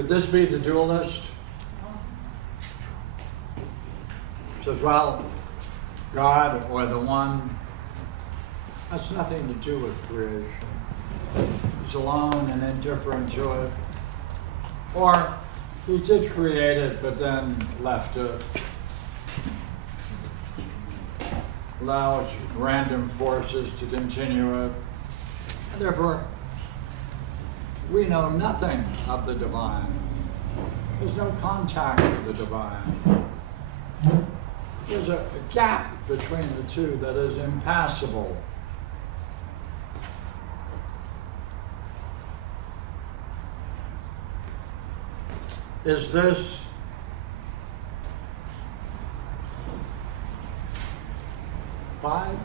Could this be the dualist? Says, well, God or the one has nothing to do with creation. He's alone and indifferent to it. Or he did create it, but then left it. Allowed random forces to continue it. And therefore, we know nothing of the divine. There's no contact with the divine. There's a gap between the two that is impassable. Is this five?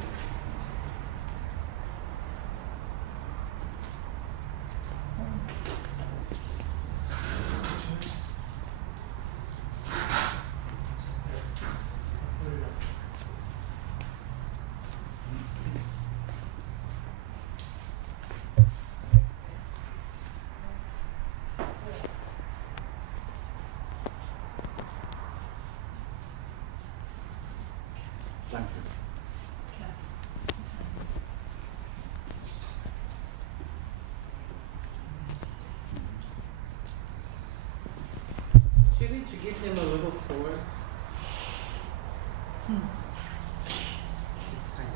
Thank you. Shouldn't you give him a little sword? It's kind of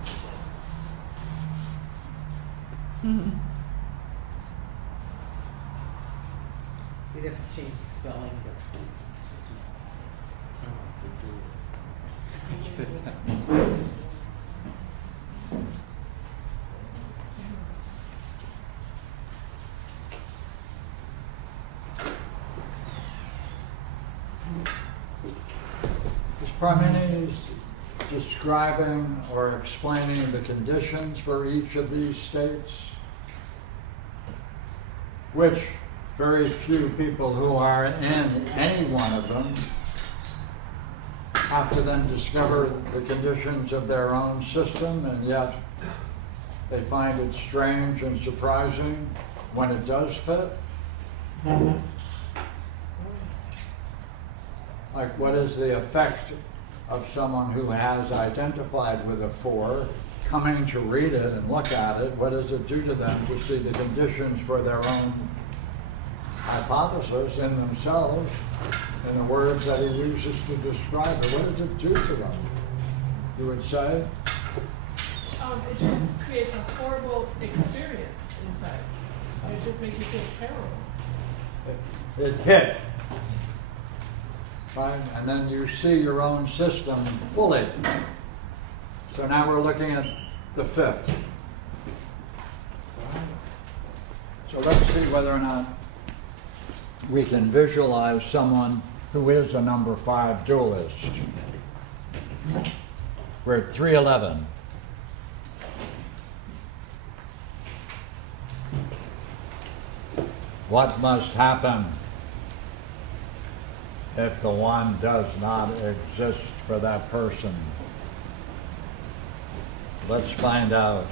Mm-hmm. We'd have to change the spelling, but this is Parmenides describing or explaining the conditions for each of these states, which very few people who are in any one of them have to then discover the conditions of their own system, and yet they find it strange and surprising when it does fit. Like, what is the effect of someone who has identified with a 4 coming to read it and look at it? What does it do to them to see the conditions for their own hypothesis in themselves in the words that he uses to describe it? What does it do to them, you would say? It just creates a horrible experience inside. It just makes you feel terrible. It hit. Right? And then you see your own system fully. So now we're looking at the 5th. So let's see whether or not we can visualize someone who is a number 5 dualist. We're at 311. What must happen if the one does not exist for that person? Let's find out.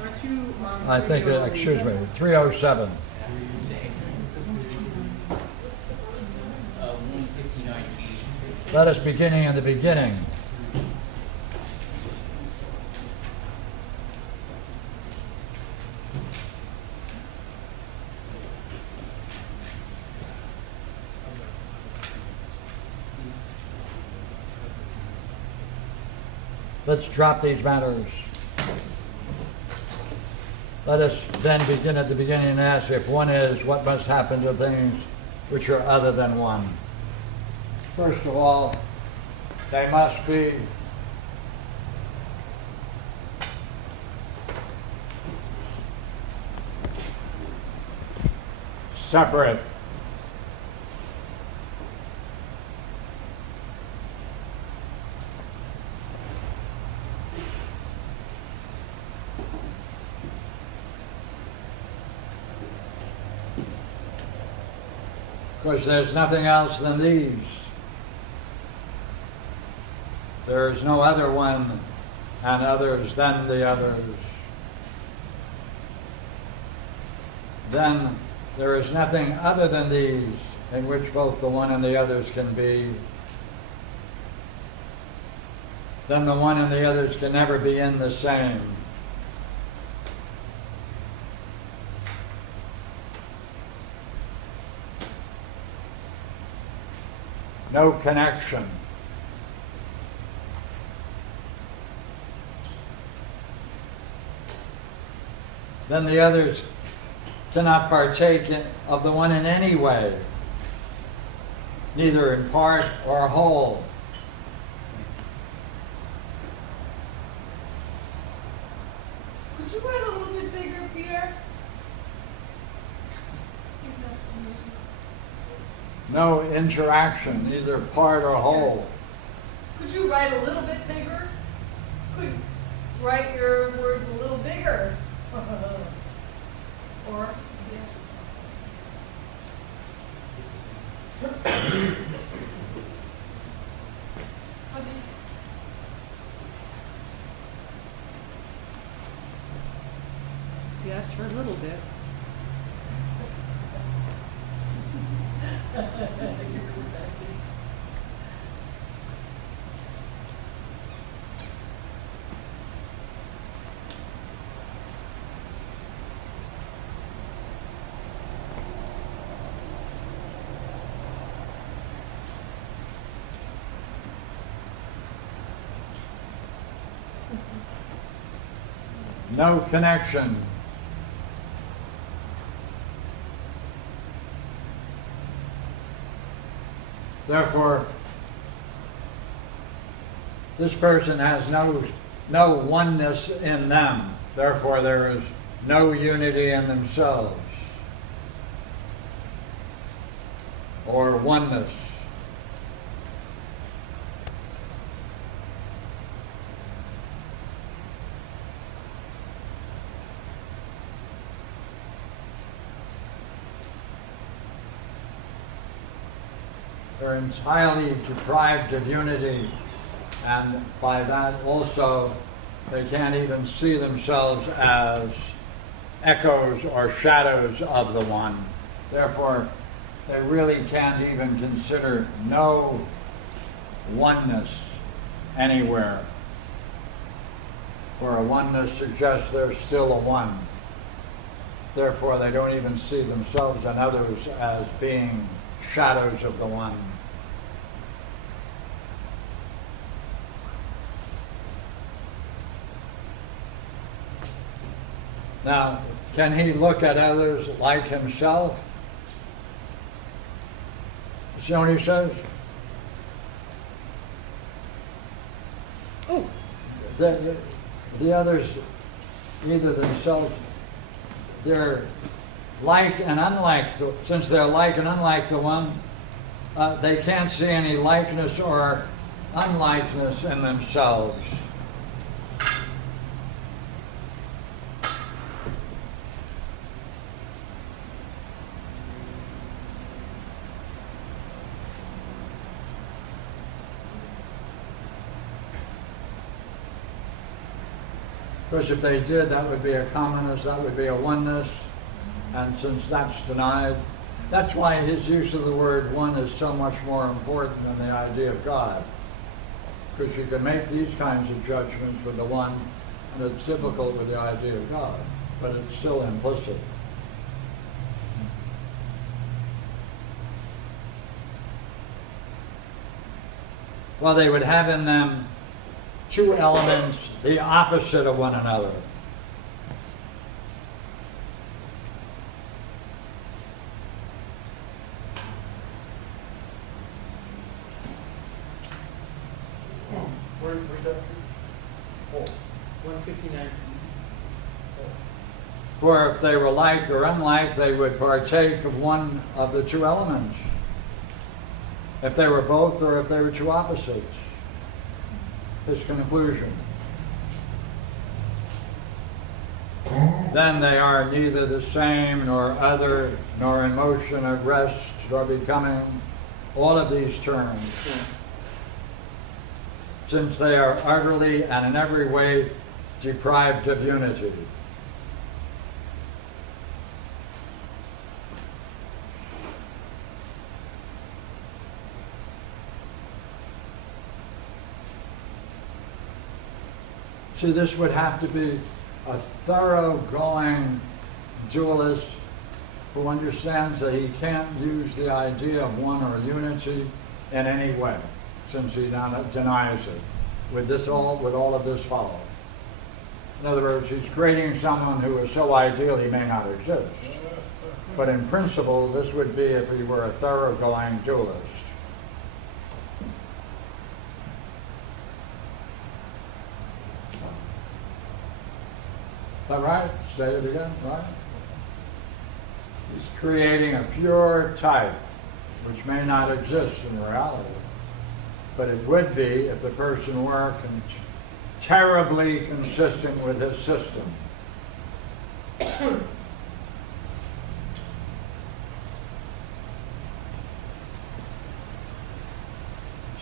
Aren't you on I think, excuse me, 307. 159 feet. Let us beginning in the beginning. let's drop these matters. Let us then begin at the beginning and ask, if one is, what must happen to things which are other than one? First of all, they must be separate. Because there's nothing else than these. There is no other one and others than the others. Then there is nothing other than these in which both the one and the others can be. Then the one and the others can never be in the same. No connection. Then the others cannot partake of the one in any way, neither in part or whole. Could you write a little bit bigger, Peter? No interaction, either part or whole. Could you write a little bit bigger? Could write your words a little bigger? Or, You asked for a little bit. No connection. Therefore, this person has no oneness in them. Therefore, there is no unity in themselves or oneness. They're entirely deprived of unity, and by that also they can't even see themselves as echoes or shadows of the one. Therefore, they really can't even consider no oneness anywhere. For a oneness suggests there's still a one. Therefore, they don't even see themselves and others as being shadows of the one. Now, can he look at others like himself? See what he says? Oh, The others, either themselves, they're like and unlike, since they're like and unlike the one, they can't see any likeness or unlikeness in themselves. Because if they did, that would be a commonness, that would be a oneness, and since that's denied, that's why his use of the word one is so much more important than the idea of God. Because you can make these kinds of judgments with the one, and it's difficult with the idea of God, but it's still implicit. Well, they would have in them two elements the opposite of one another. Where's that? Oh, 159. For if they were like or unlike, they would partake of one of the two elements. If they were both or if they were two opposites. His conclusion. Then they are neither the same nor other, nor in motion at rest, nor becoming, all of these terms. Since they are utterly and in every way deprived of unity. See, this would have to be a thoroughgoing dualist who understands that he can't use the idea of one or unity in any way, since he denies it. Would all of this follow? In other words, he's creating someone who is so ideal he may not exist. But in principle, this would be if he were a thoroughgoing dualist. Is that right? Say it again, right? He's creating a pure type, which may not exist in reality. But it would be if the person were terribly consistent with his system.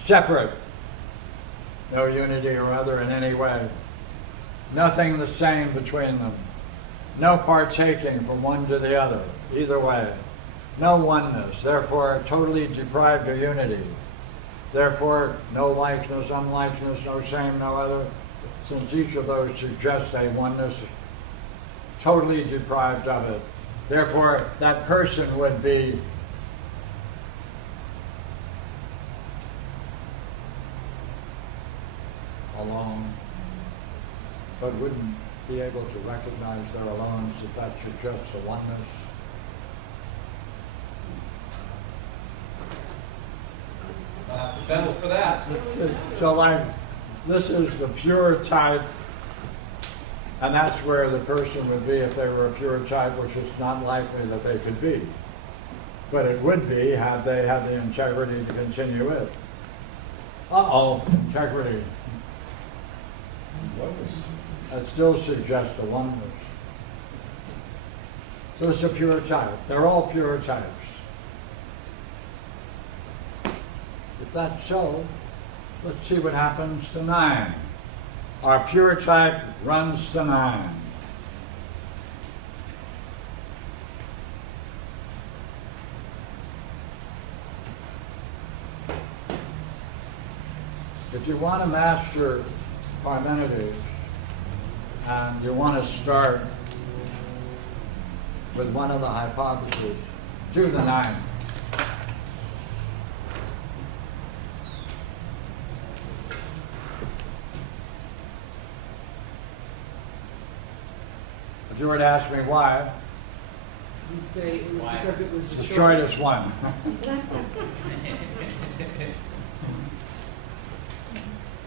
Separate, no unity or other in any way. Nothing the same between them. No partaking from one to the other, either way. No oneness, therefore totally deprived of unity. Therefore, no likeness, unlikeness, no same, no other, since each of those suggests a oneness, totally deprived of it. Therefore, that person would be alone, but wouldn't be able to recognize their alone, since that suggests a oneness. settle for that. So like, this is the pure type, and that's where the person would be if they were a pure type, which is not likely that they could be. But it would be had they had the integrity to continue it. Uh-oh, integrity. That still suggests a oneness. So it's a pure type. They're all pure types. If that's so, let's see what happens to 9. Our pure type runs to 9. If you want to master Parmenides, and you want to start with one of the hypotheses, do the 9. If you were to ask me why, You'd say it was Why? because it was it's the the shortest one.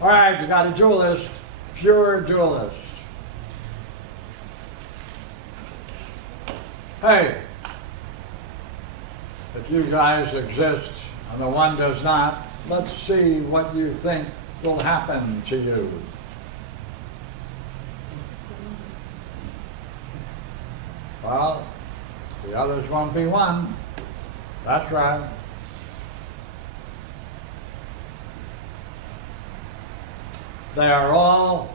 All right, you got a dualist, pure dualist. Hey, if you guys exist and the one does not, let's see what you think will happen to you. Well, the others won't be one. That's right. They are all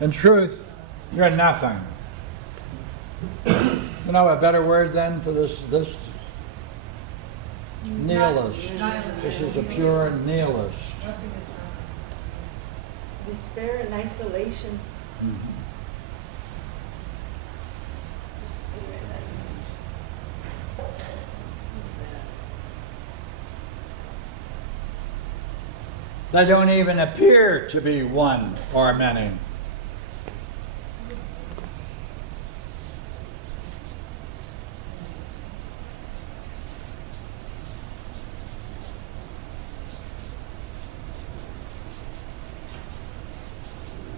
In truth, you're nothing. You know a better word then for this nihilist. Nihilist. This is a pure nihilist. Nothing is nothing. Despair and isolation. They don't even appear to be one or many.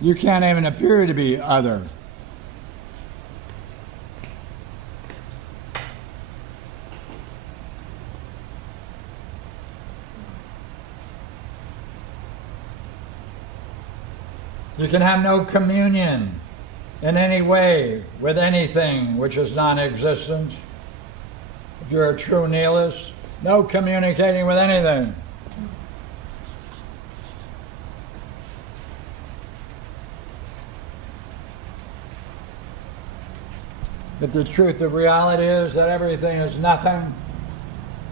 You can't even appear to be other. You can have no communion in any way with anything which is non-existent. If you're a true nihilist, no communicating with anything. If the truth of reality is that everything is nothing,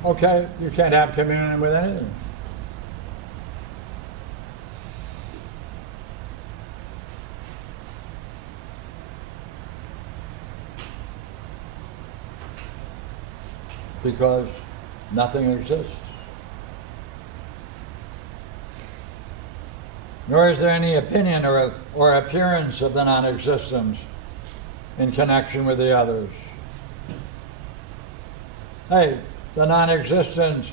okay, you can't have communion with anything. Because nothing exists. Nor is there any opinion or appearance of the non-existence in connection with the others. Hey, the non-existent,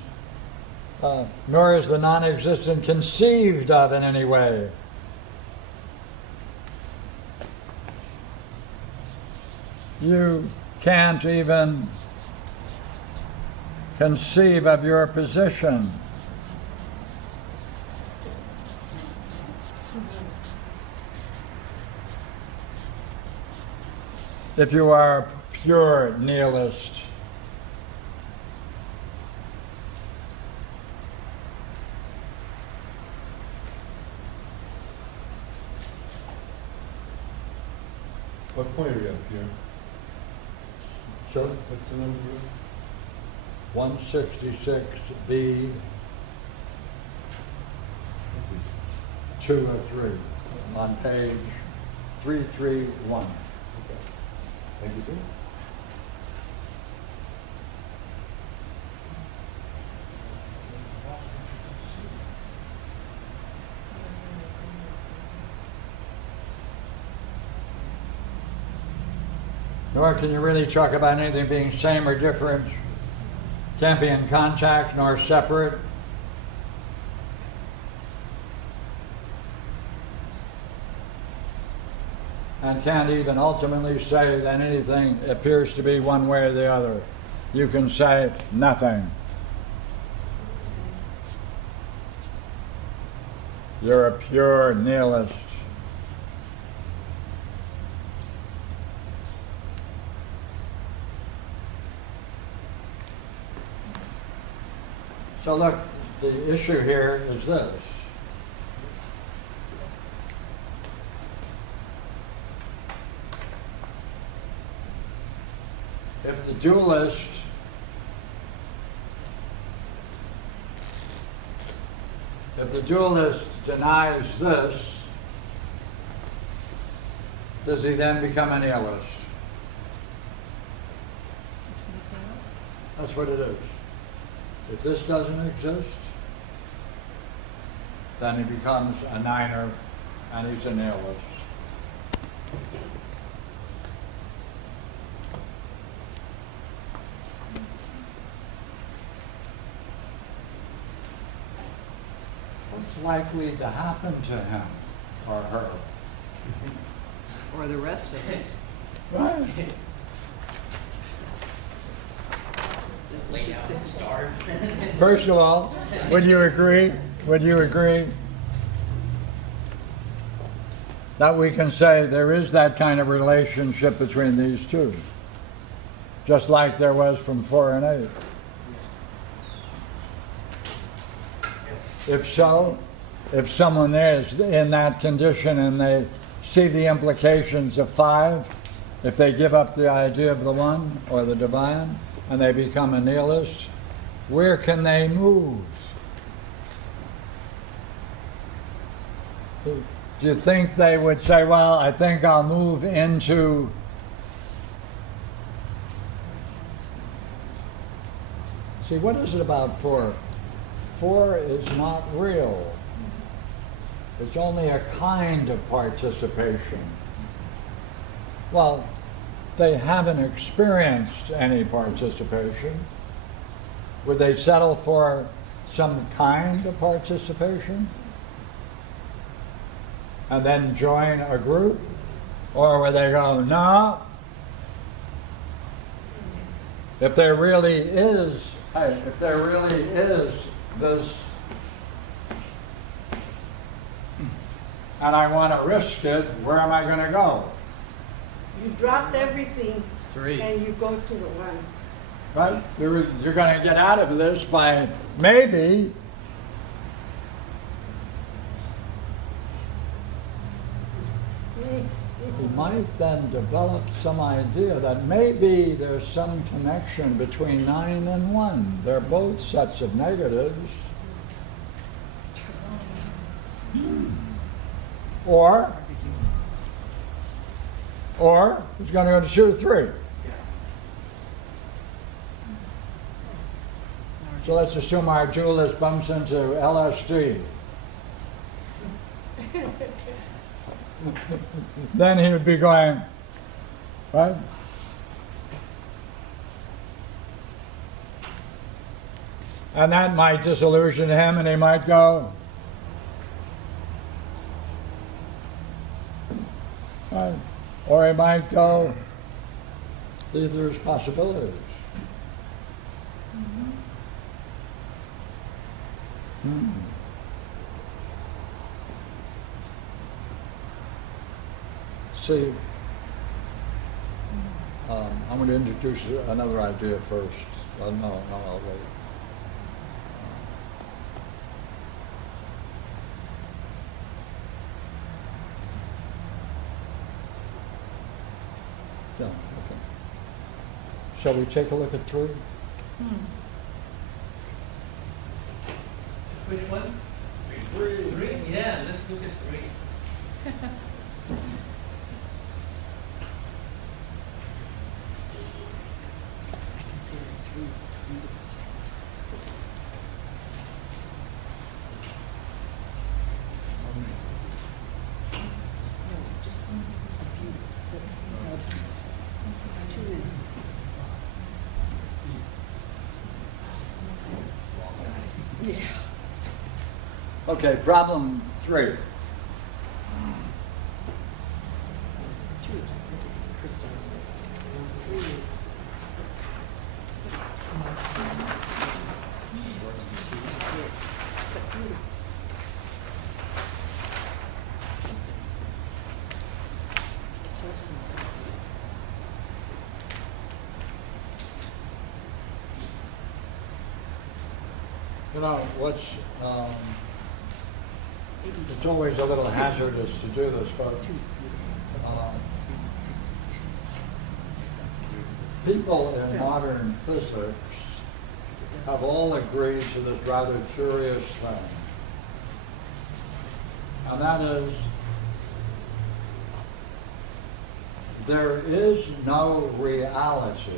nor is the non-existent conceived of in any way. You can't even conceive of your position. If you are a pure nihilist. What point are we at here? So What's the number? 166B, 2 or 3, on page 331. Okay. Thank you, sir. Nor can you really talk about anything being same or different. Can't be in contact nor separate. And can't even ultimately say that anything appears to be one way or the other. You can say nothing. You're a pure nihilist. So look, the issue here is this. If the dualist denies this, does he then become a nihilist? That's what it is. If this doesn't exist, then he becomes a niner and he's a nihilist. What's likely to happen to him or her? Or the rest of it. Right? That's Lay just down, starve. First of all, would you agree? Would you agree that we can say there is that kind of relationship between these two, just like there was from 4 and 8? If so, if someone is in that condition and they see the implications of 5 if they give up the idea of the one or the divine and they become a nihilist? Where can they move? Do you think they would say, well, I think I'll move into See, what is it about 4? 4 is not real. It's only a kind of participation. Well, they haven't experienced any participation. Would they settle for some kind of participation and then join a group? Or would they go, no, if there really is this, and I want to risk it, where am I going to go? You dropped everything 3. and you go to the one. Right? You're going to get out of this by maybe you might then develop some idea that maybe there's some connection between 9 and 1. They're both sets of negatives. Or it's going to go to 2 to 3. So let's assume our dualist bumps into LSD. Then he would be going, right? And that might disillusion him, and he might go, right? Or he might go, these are his possibilities. See, I'm going to introduce another idea first. No, I'll wait. Yeah, okay. Shall we take a look at 3? Which one? 3? Yeah, let's look at 3. Okay, problem 3. You know, it's always a little hazardous to do this, but people in modern physics have all agreed to this rather curious thing. And that is, there is no reality.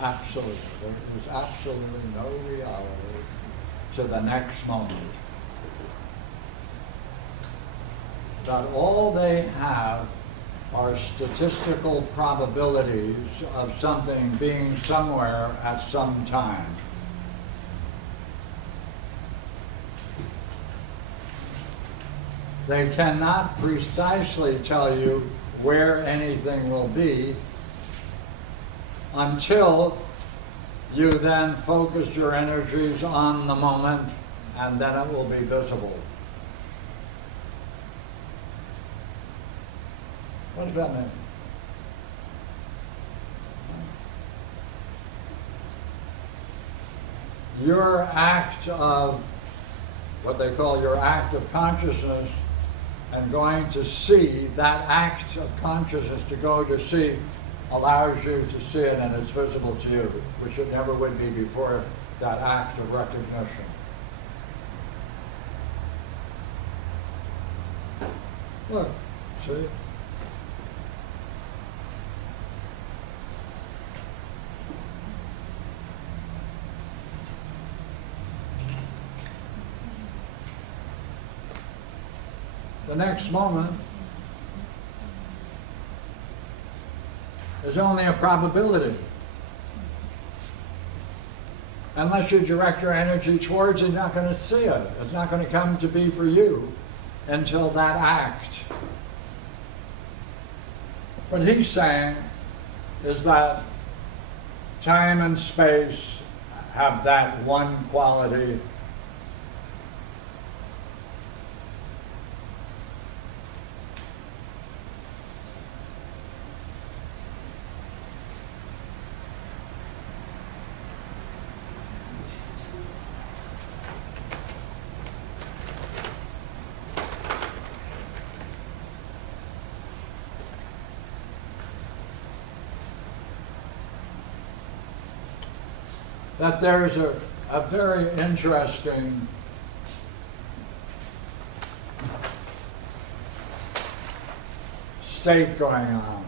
Absolutely. There is absolutely no reality to the next moment. That all they have are statistical probabilities of something being somewhere at some time. They cannot precisely tell you where anything will be until you then focus your energies on the moment, and then it will be visible. What does that mean? Your act of, what they call your act of consciousness, And going to see, that act of consciousness to go to see allows you to see it and it's visible to you, which it never would be before that act of recognition. Look, see? The next moment is only a probability. Unless you direct your energy towards it, you're not going to see it. It's not going to come to be for you until that act. What he's saying is that time and space have that one quality. That there's a very interesting state going on.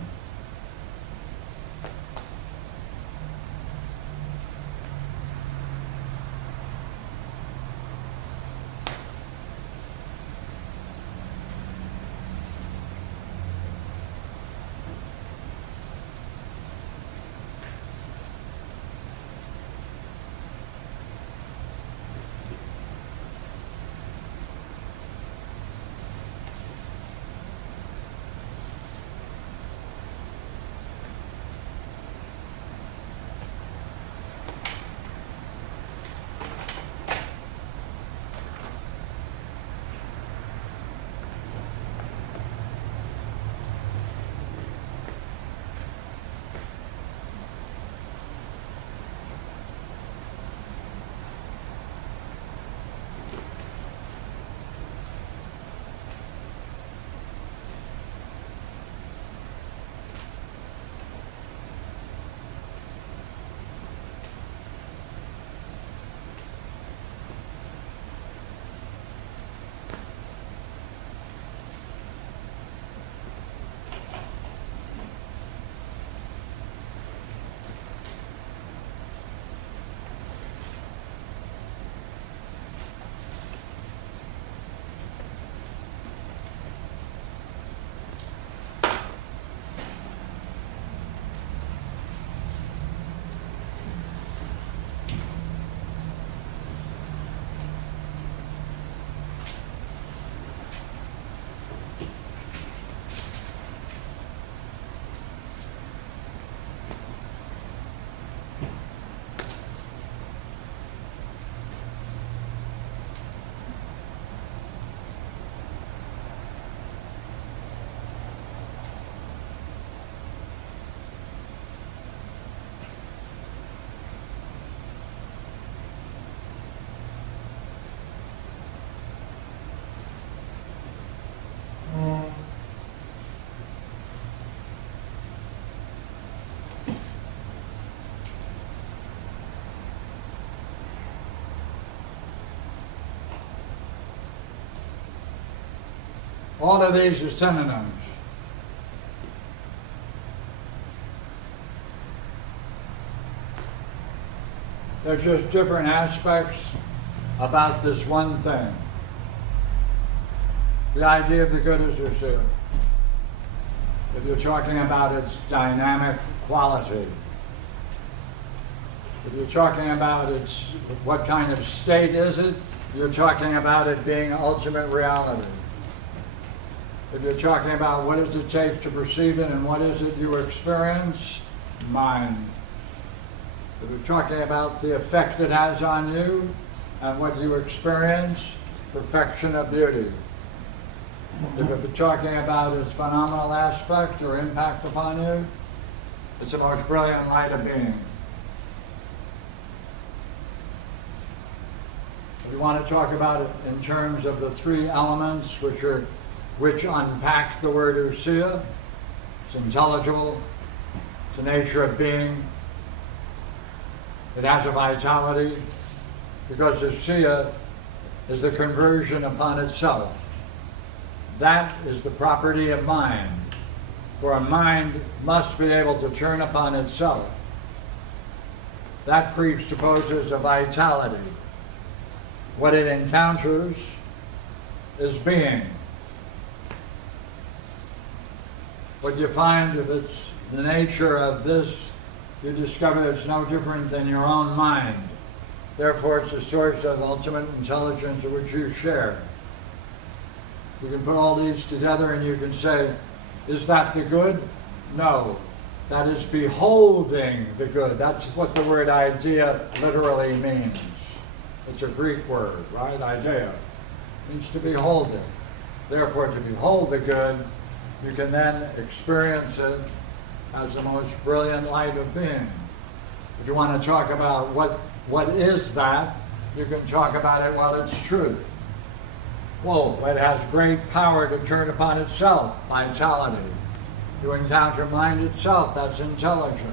All of these are synonyms. They're just different aspects about this one thing. The idea of the good is your seal. If you're talking about its dynamic quality, if you're talking about its what kind of state is it, you're talking about it being ultimate reality. If you're talking about what does it take to perceive it and what is it you experience, mind. If you're talking about the effect it has on you and what you experience, perfection of beauty. If you're talking about its phenomenal aspect or impact upon you, it's the most brilliant light of being. If you want to talk about it in terms of the three elements, which are which unpacks the word ousia. It's intelligible. It's the nature of being. It has a vitality because ousia is the conversion upon itself. That is the property of mind. For a mind must be able to turn upon itself. That presupposes a vitality. What it encounters is being. What you find, if it's the nature of this, you discover it's no different than your own mind. Therefore, it's the source of ultimate intelligence which you share. You can put all these together and you can say, is that the good? No. That is beholding the good. That's what the word idea literally means. It's a Greek word, right? Idea. It means to behold it. Therefore, to behold the good, you can then experience it as the most brilliant light of being. If you want to talk about what is that, you can talk about it while it's truth. Whoa, it has great power to turn upon itself, vitality. You encounter mind itself, that's intelligence.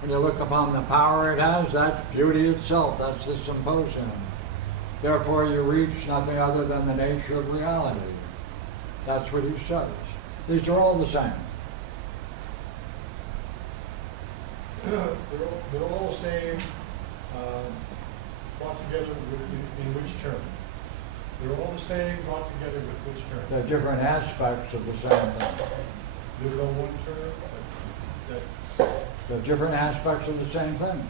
When you look upon the power it has, that's beauty itself, that's the symposium. Therefore you reach nothing other than the nature of reality. That's what he says. These are all the same. They're all the same, brought together in which term? They're all the same, brought together with which term? They're different aspects of the same thing. There's no one term that They're different aspects of the same thing.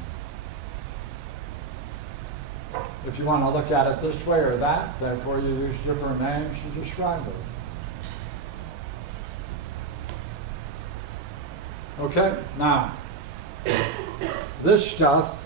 If you want to look at it this way or that, therefore you use different names to describe it. Okay, now, this stuff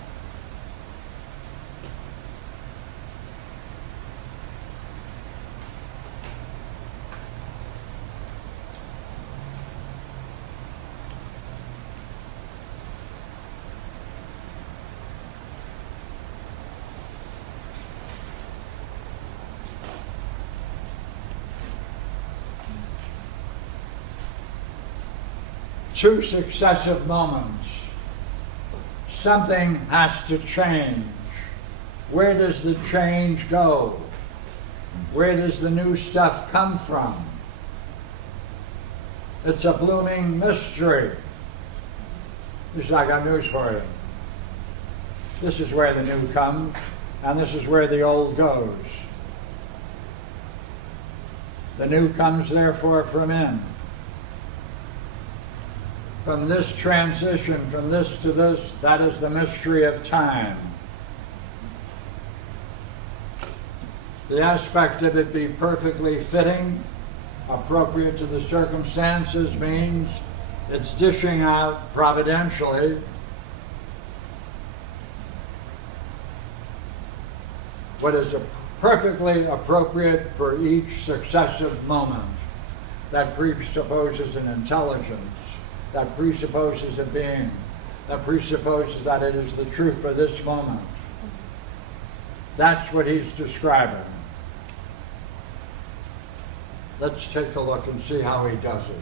two successive moments. Something has to change. Where does the change go? Where does the new stuff come from? It's a blooming mystery. I got news for you. This is where the new comes, and this is where the old goes. The new comes, therefore, from in. From this transition, from this to this, that is the mystery of time. The aspect of it be perfectly fitting, appropriate to the circumstances, means it's dishing out providentially what is perfectly appropriate for each successive moment. That presupposes an intelligence. That presupposes a being. That presupposes that it is the truth for this moment. That's what he's describing. Let's take a look and see how he does it.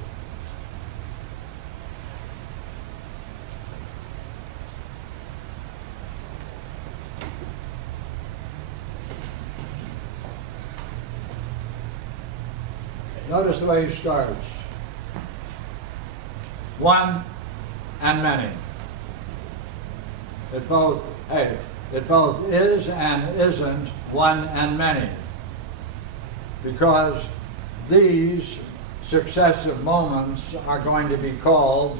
Notice the way he starts. One and many. It both is and isn't one and many. Because these successive moments are going to be called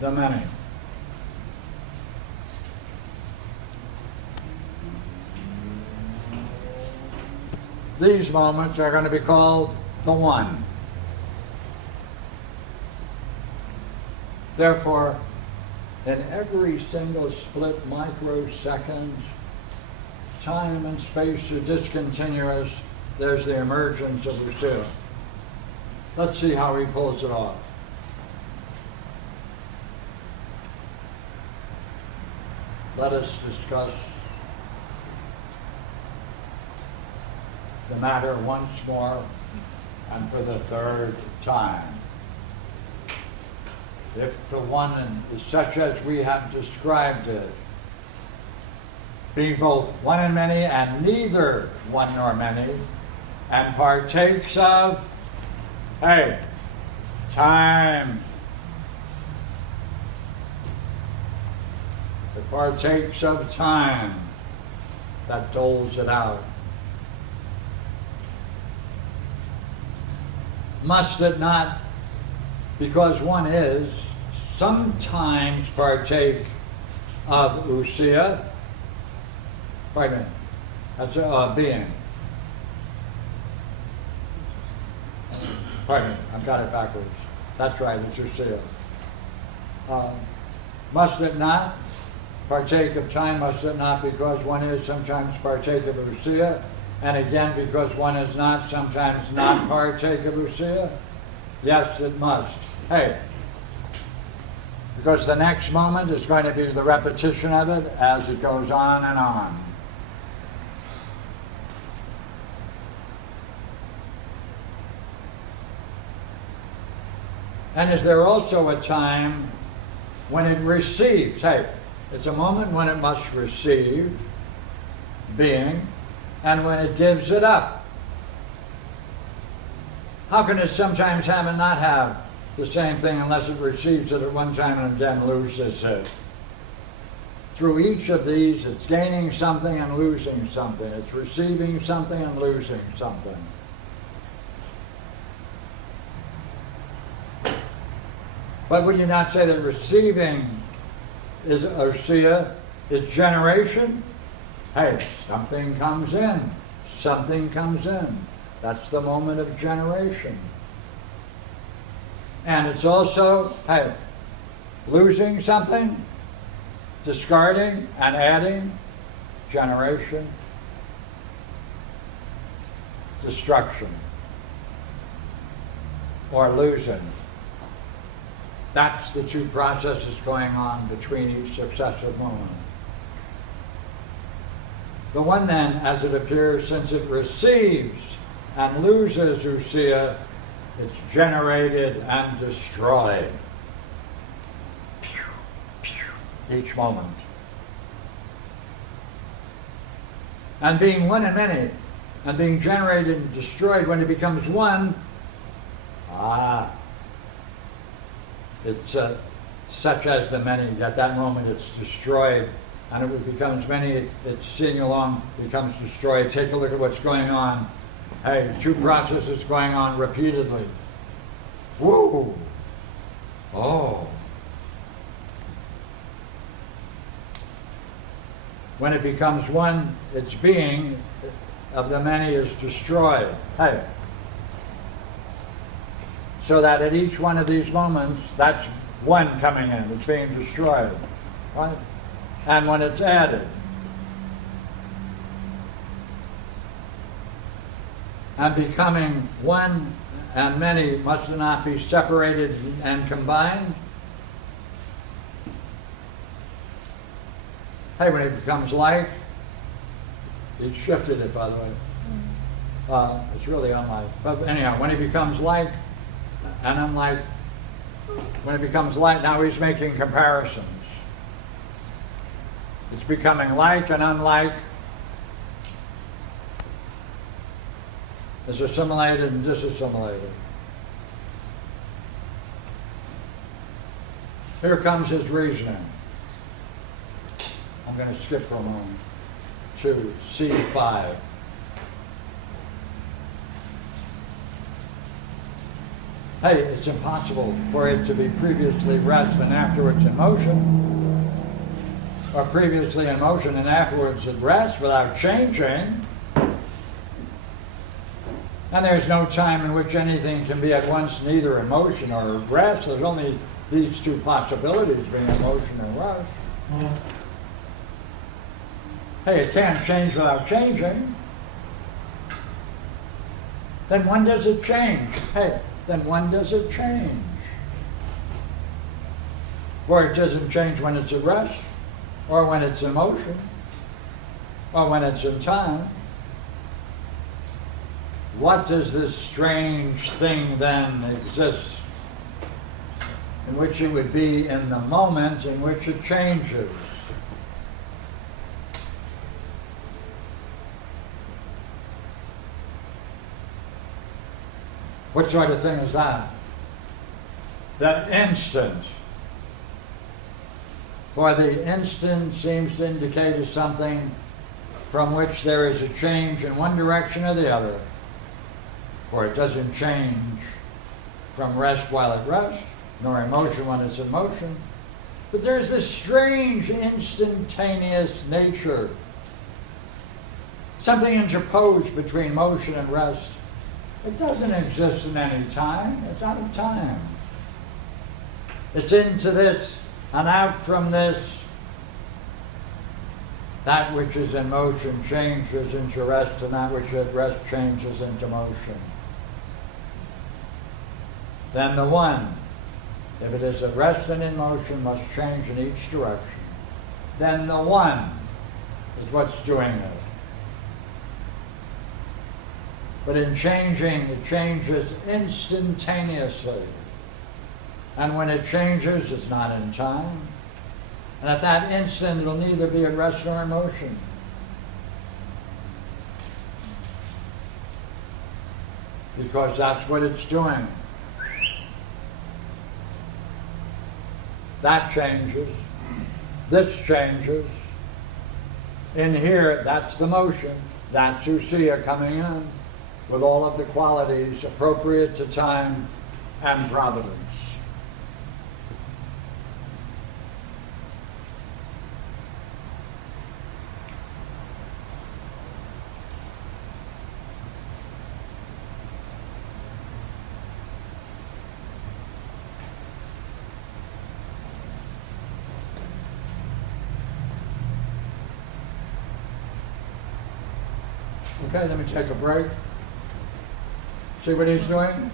the many. These moments are going to be called the one. Therefore, in every single split microsecond, time and space are discontinuous. There's the emergence of ousia. Let's see how he pulls it off. Let us discuss the matter once more and for the third time. If the one is such as we have described it, being both one and many and neither one nor many, and partakes of, hey, time. It partakes of time that doles it out. Must it not, because one is, sometimes partake of ousia? Wait a minute, that's a being. Pardon me, I've got it backwards. That's right, it's ousia. Must it not partake of time? Must it not, because one is, sometimes partake of ousia? And again, because one is not, sometimes not partake of ousia? Yes, it must. Hey, because the next moment is going to be the repetition of it as it goes on and on. And is there also a time when it receives? Hey, it's a moment when it must receive being, and when it gives it up. How can it sometimes have and not have the same thing unless it receives it at one time and then loses it? Through each of these, it's gaining something and losing something. It's receiving something and losing something. But would you not say that receiving is ousia, is generation? Hey, something comes in. Something comes in. That's the moment of generation. And it's also, hey, losing something, discarding and adding, generation, destruction, or losing. That's the two processes going on between each successive moment. The one then, as it appears, since it receives and loses ousia, it's generated and destroyed. Each moment. And being one and many, and being generated and destroyed, when it becomes one, it's such as the many. At that moment it's destroyed, and it becomes many. It's seeing along, becomes destroyed. Take a look at what's going on. Hey, two processes going on repeatedly. Woo! Oh. When it becomes one, its being of the many is destroyed. Hey. So that at each one of these moments, that's one coming in, it's being destroyed. Right? And when it's added, and becoming one and many, must not be separated and combined? Hey, when it becomes like, it shifted it, by the way. It's really unlike. But anyhow, when it becomes like and unlike, when it becomes like, now he's making comparisons. It's becoming like and unlike. It's assimilated and disassimilated. Here comes his reasoning. I'm going to skip for a moment to C5. Hey, it's impossible for it to be previously rest and afterwards in motion, or previously in motion and afterwards at rest without changing. And there's no time in which anything can be at once neither in motion or rest. There's only these two possibilities, being in motion and rest. Hey, it can't change without changing. Then when does it change? Hey, then when does it change? For it doesn't change when it's at rest, or when it's in motion, or when it's in time. what does this strange thing then exist in which it would be in the moment in which it changes? What sort of thing is that? The instant. For the instant seems to indicate something from which there is a change in one direction or the other. For it doesn't change from rest while at rest, nor in motion when it's in motion. But there's this strange instantaneous nature, something interposed between motion and rest. It doesn't exist in any time. It's out of time. It's into this and out from this. That which is in motion changes into rest, and that which is at rest changes into motion. Then the one, if it is at rest and in motion, must change in each direction. Then the one is what's doing it. But in changing, it changes instantaneously. And when it changes, it's not in time. And at that instant, it'll neither be at rest nor in motion. Because that's what it's doing. That changes. This changes. In here, that's the motion. That's Usia coming in with all of the qualities appropriate to time and providence. Okay, let me take a break. See what he's doing?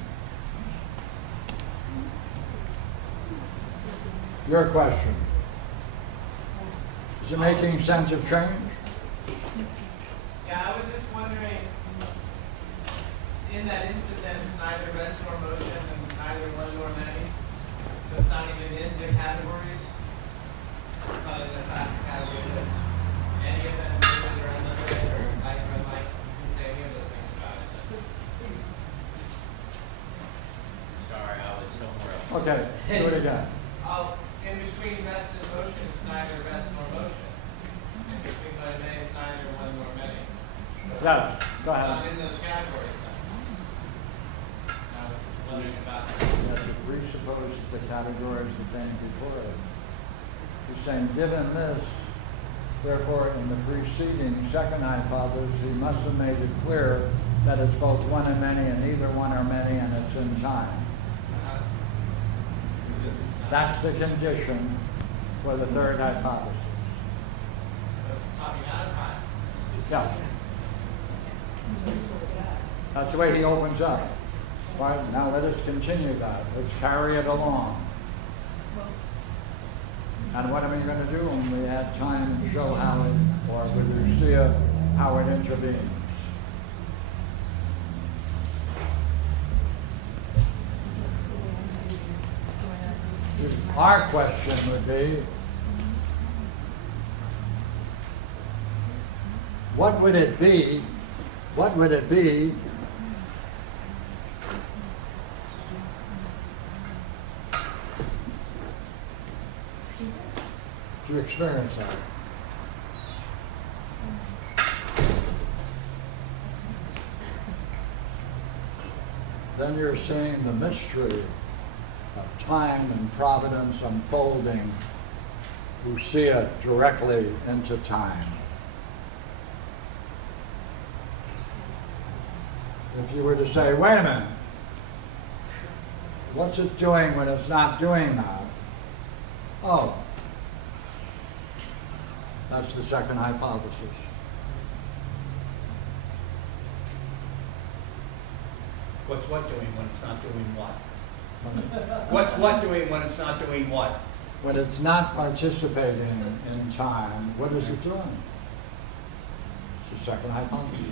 Your question. Is it making sense of change? Yeah, I was just wondering, in that instant then it's neither rest nor motion and neither one nor many. So it's not even in the categories. It's not in the classic categories. Any of them included or unlimited or like or unlike. You can say any of those things about it. Sorry, I was somewhere else. Okay, do it again. In between rest and motion, it's neither rest nor motion. In between one and many, it's neither one nor many. So Yes, go it's not ahead. in those categories then. I was just wondering about that. Yes, it presupposes the categories that came before it. He's saying, given this, therefore, in the preceding second hypothesis, he must have made it clear that it's both one and many, and neither one or many, and it's in time. So this is not. That's the condition for the third hypothesis. It's talking out of time. Yeah. That's the way he opens up. Right, now let us continue that. Let's carry it along. And what am I going to do when we add time and show how it, or with Lucia, how it intervenes? Our question would be, what would it be to experience that? Then you're seeing the mystery of time and providence unfolding. You see it directly into time. If you were to say, wait a minute, what's it doing when it's not doing that? Oh, that's the second hypothesis. What's what doing when it's not doing what? What's what doing when it's not doing what? When it's not participating in time, what is it doing? It's the second hypothesis.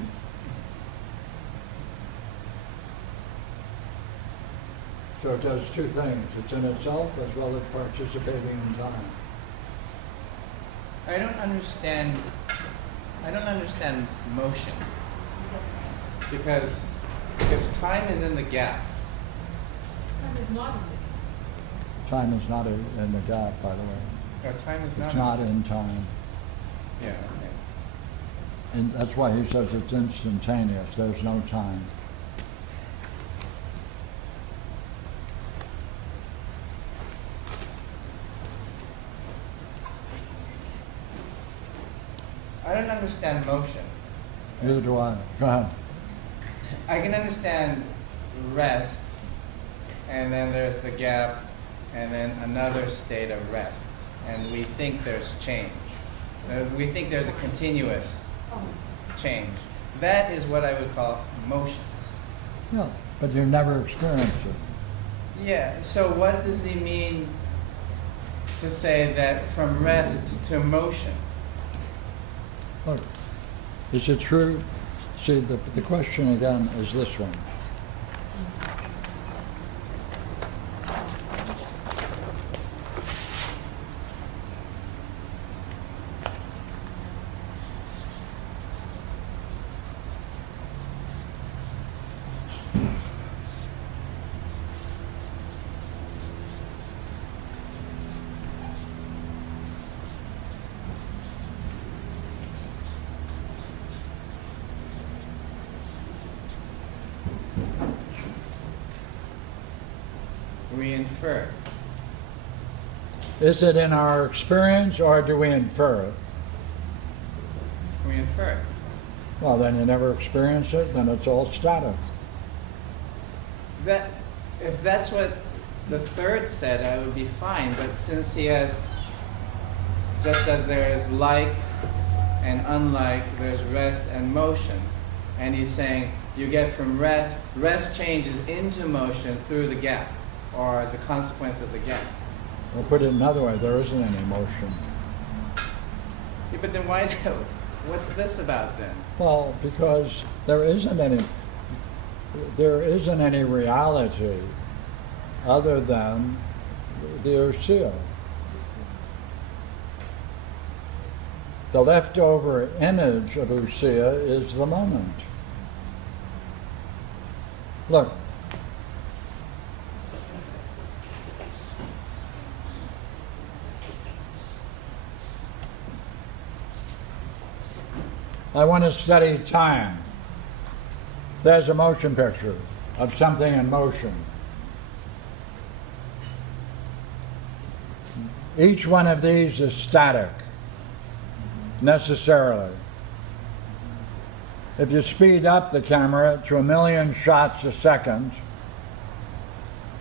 So it does two things. It's in itself as well as participating in time. I don't understand motion. Because if time is in the gap, Time is not in Time is not in the gap, by the way. or time is not. It's not in time. Yeah, okay. And that's why he says it's instantaneous. There's no time. I don't understand motion. Neither do I. Go ahead. I can understand rest, and then there's the gap, and then another state of rest. And we think there's change. We think there's a continuous change. That is what I would call motion. No, but you never experienced it. Yeah, so what does he mean to say that from rest to motion? Look, is it true? See, the question again is this one. We infer. Is it in our experience or do we infer it? We infer. Well, then you never experience it, then it's all static. That, if that's what the third said, I would be fine. But since he has, just as there is like and unlike, there's rest and motion. And he's saying you get from rest changes into motion through the gap, or as a consequence of the gap. We'll put it another way, there isn't any motion. Yeah, but then why, what's this about then? Well, because there isn't any reality other than the ousia. The leftover image of ousia is the moment. Look. I want to study time. There's a motion picture of something in motion. Each one of these is static, necessarily. If you speed up the camera to 1,000,000 shots a second,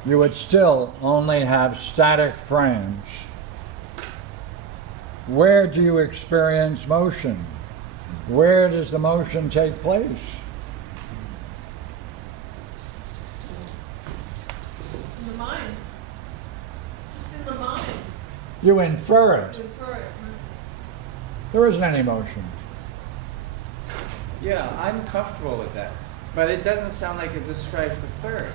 you would still only have static frames. Where do you experience motion? Where does the motion take place? the mind. Just in the mind. You infer it. Infer it. There isn't any motion. Yeah, I'm comfortable with that. But it doesn't sound like it describes the third.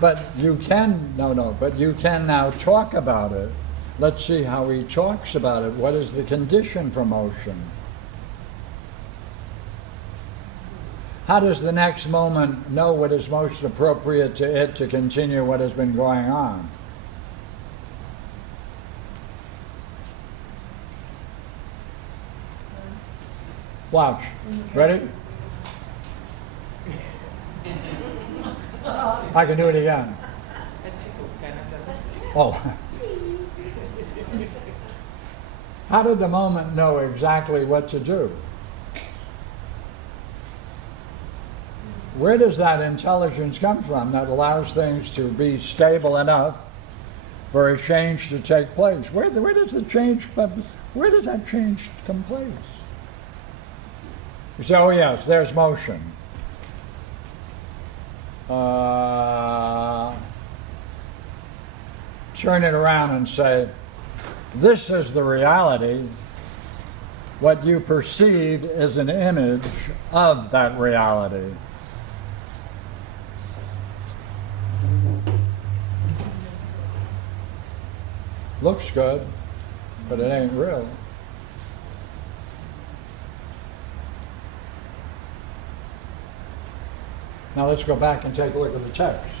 But you can, but you can now talk about it. Let's see how he talks about it. What is the condition for motion? How does the next moment know what is most appropriate to it to continue what has been going on? Watch. Ready? I can do it again. That tickles kind of, doesn't it? Oh. How did the moment know exactly what to do? Where does that intelligence come from that allows things to be stable enough for a change to take place? Where does the change? Where does that change come place? You say, "Oh yes, there's motion." Turn it around and say, "This is the reality. What you perceive is an image of that reality." Looks good, but it ain't real. Now let's go back and take a look at the text.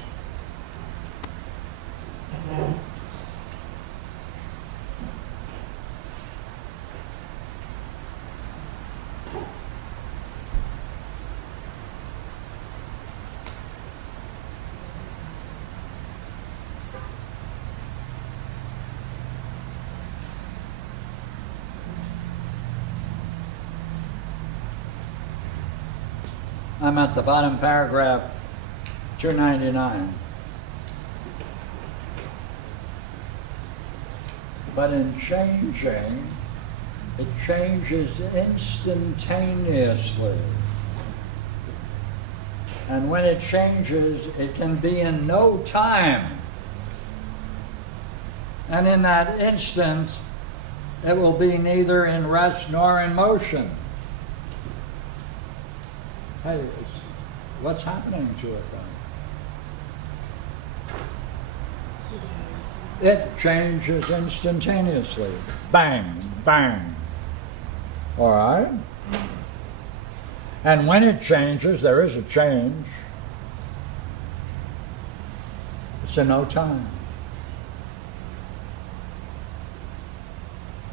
I'm at the bottom paragraph, 299. But in changing, it changes instantaneously. And when it changes, it can be in no time. And in that instant, it will be neither in rest nor in motion. Hey, what's happening to it then? It changes instantaneously. Bang, bang. All right? And when it changes, there is a change. It's in no time.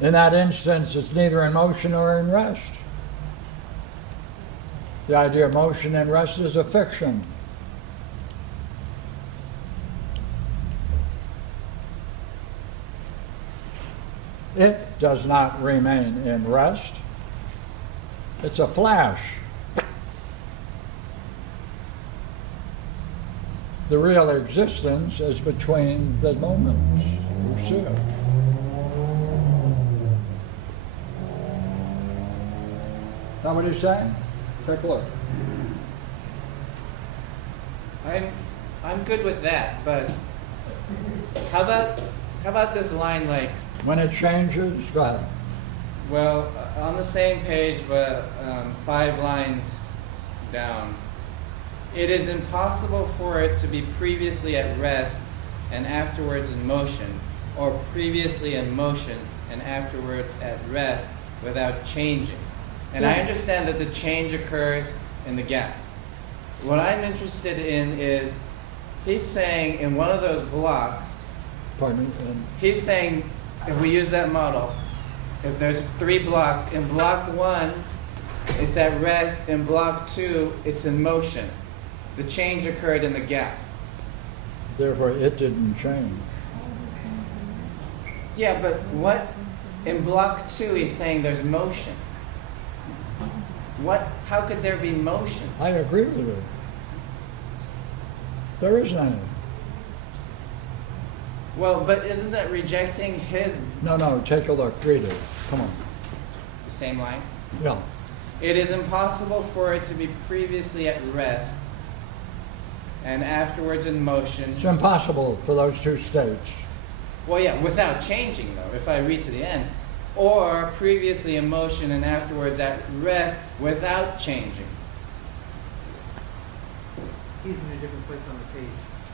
In that instance, it's neither in motion nor in rest. The idea of motion and rest is a fiction. It does not remain in rest. It's a flash. The real existence is between the moments. You see it. Is that what he's saying? Take a look. I'm good with that, but how about this line, like, When it changes, go ahead. well, on the same page, but 5 lines down. It is impossible for it to be previously at rest and afterwards in motion, or previously in motion and afterwards at rest without changing. And I understand that the change occurs in the gap. What I'm interested in is, he's saying in one of those blocks, Pardon me. he's saying, if we use that model, if there's 3 blocks, in block 1, it's at rest, in block 2, it's in motion. The change occurred in the gap. Therefore, it didn't change. Yeah, but what, in block 2, he's saying there's motion. How could there be motion? I agree with you. There isn't any. Well, but isn't that rejecting his, No, take a look. Read it. Come on. the same line? Yeah. It is impossible for it to be previously at rest and afterwards in motion. It's impossible for those two states. Well, yeah, without changing, though, if I read to the end. Or previously in motion and afterwards at rest without changing. He's in a different place on the page.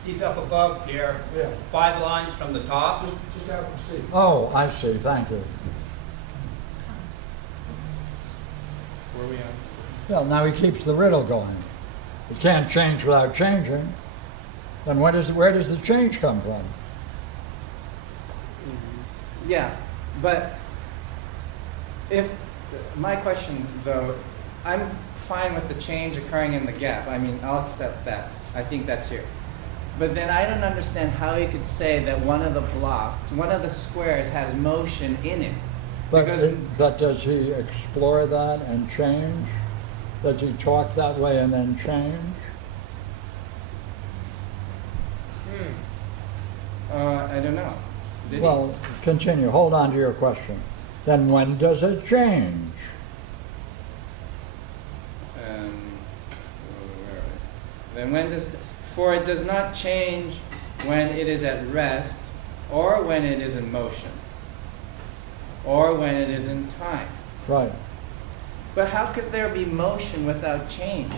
He's up above here, Yeah. 5 lines from the top. Just have them see. Oh, I see. Thank you. Where are we on? Well, now he keeps the riddle going. It can't change without changing. Then where does the change come from? Yeah, but if, my question though, I'm fine with the change occurring in the gap. I mean, I'll accept that. I think that's here. But then I don't understand how he could say that one of the squares has motion in it. Because But does he explore that and change? Does he talk that way and then change? I don't know. Did he? Well, continue. Hold on to your question. Then when does it change? Where are we? Then when does, for it does not change when it is at rest, or when it is in motion, or when it is in time. Right. But how could there be motion without change?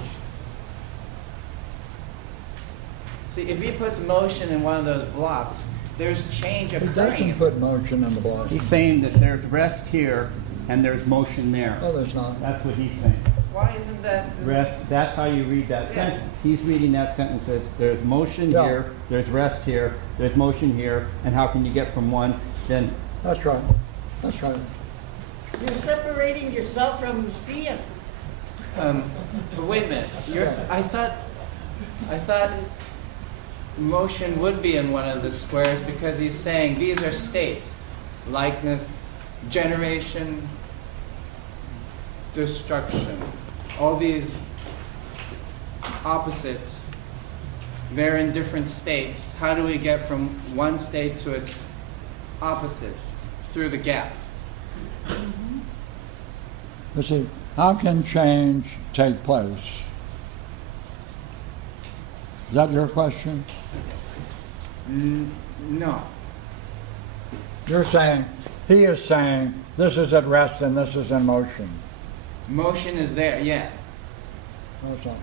See, if he puts motion in one of those blocks, there's change He occurring. doesn't put motion in the block. He's saying that there's rest here and there's motion there. Oh, there's not. That's what he's saying. Why isn't that? Rest, that's how you read that Yeah. sentence. He's reading that sentence as there's motion Yeah. here, there's rest here, there's motion here, and how can you get from one, then, That's right. That's right. You're separating yourself from seeing. But wait a minute, I thought motion would be in one of the squares because he's saying these are states, likeness, generation, destruction, all these opposites, they're in different states. How do we get from one state to its opposite? Through the gap. You see, how can change take place? Is that your question? No. You're saying, he is saying, this is at rest and this is in motion. Motion is there, yeah. No, it's not.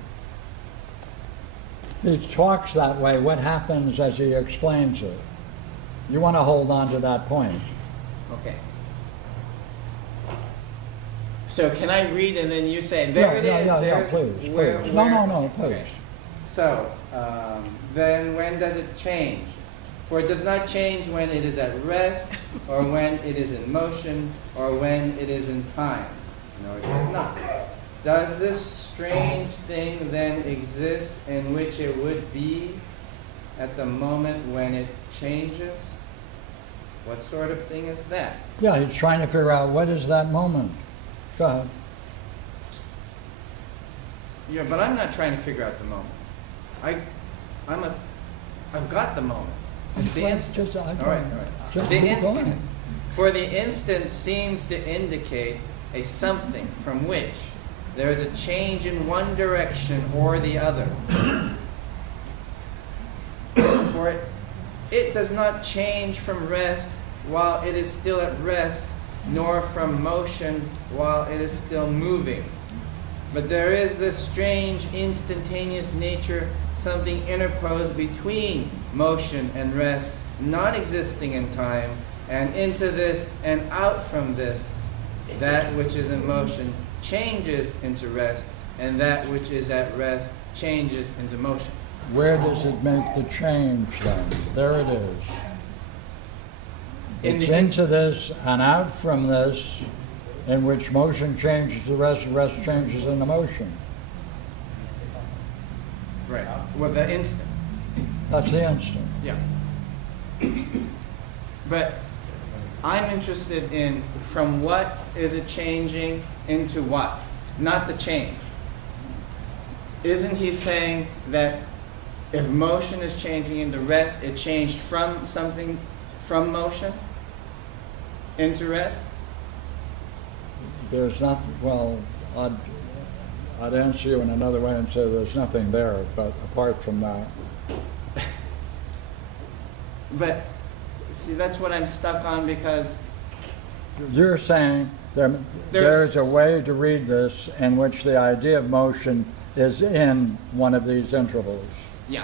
He talks that way. What happens as he explains it? You want to hold on to that point. Okay. So can I read and then you say, there it is, Yeah, there's please, where, please. where- No, please. Okay. So, then when does it change? For it does not change when it is at rest, or when it is in motion, or when it is in time. No, it does not. Does this strange thing then exist in which it would be at the moment when it changes? What sort of thing is that? Yeah, he's trying to figure out what is that moment. Go ahead. Yeah, but I'm not trying to figure out the moment. I've got the moment. It's the instant. All right. Just The keep instant. going. For the instant seems to indicate a something from which there is a change in one direction or the other. For it does not change from rest while it is still at rest, nor from motion while it is still moving. But there is this strange instantaneous nature, something interposed between motion and rest, not existing in time, and into this and out from this, that which is in motion changes into rest, and that which is at rest changes into motion. Where does it make the change then? There it is. It's into this and out from this, in which motion changes the rest changes into motion. Right. Well, the instant. That's the instant. Yeah. But I'm interested in from what is it changing into what, not the change. Isn't he saying that if motion is changing into rest, it changed from something, from motion into rest? There's not, well, I'd answer you in another way and say there's nothing there, but apart from that. But see, that's what I'm stuck on because You're saying there's a way to read this in which the idea of motion is in one of these intervals. yeah,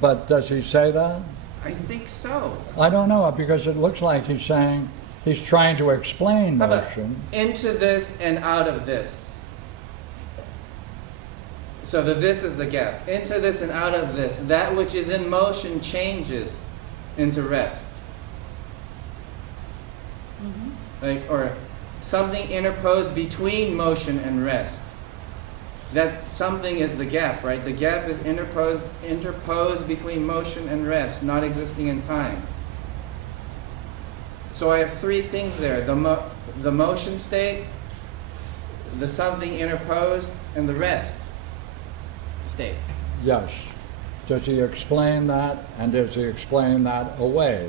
But does he say that? I think so. I don't know, because it looks like he's saying he's trying to explain How about motion. into this and out of this? So this is the gap. Into this and out of this. That which is in motion changes into rest. Like, or something interposed between motion and rest. That something is the gap, right? The gap is interposed between motion and rest, not existing in time. So I have three things there: the motion state, the something interposed, and the rest state. Yes. Does he explain that, and does he explain that away?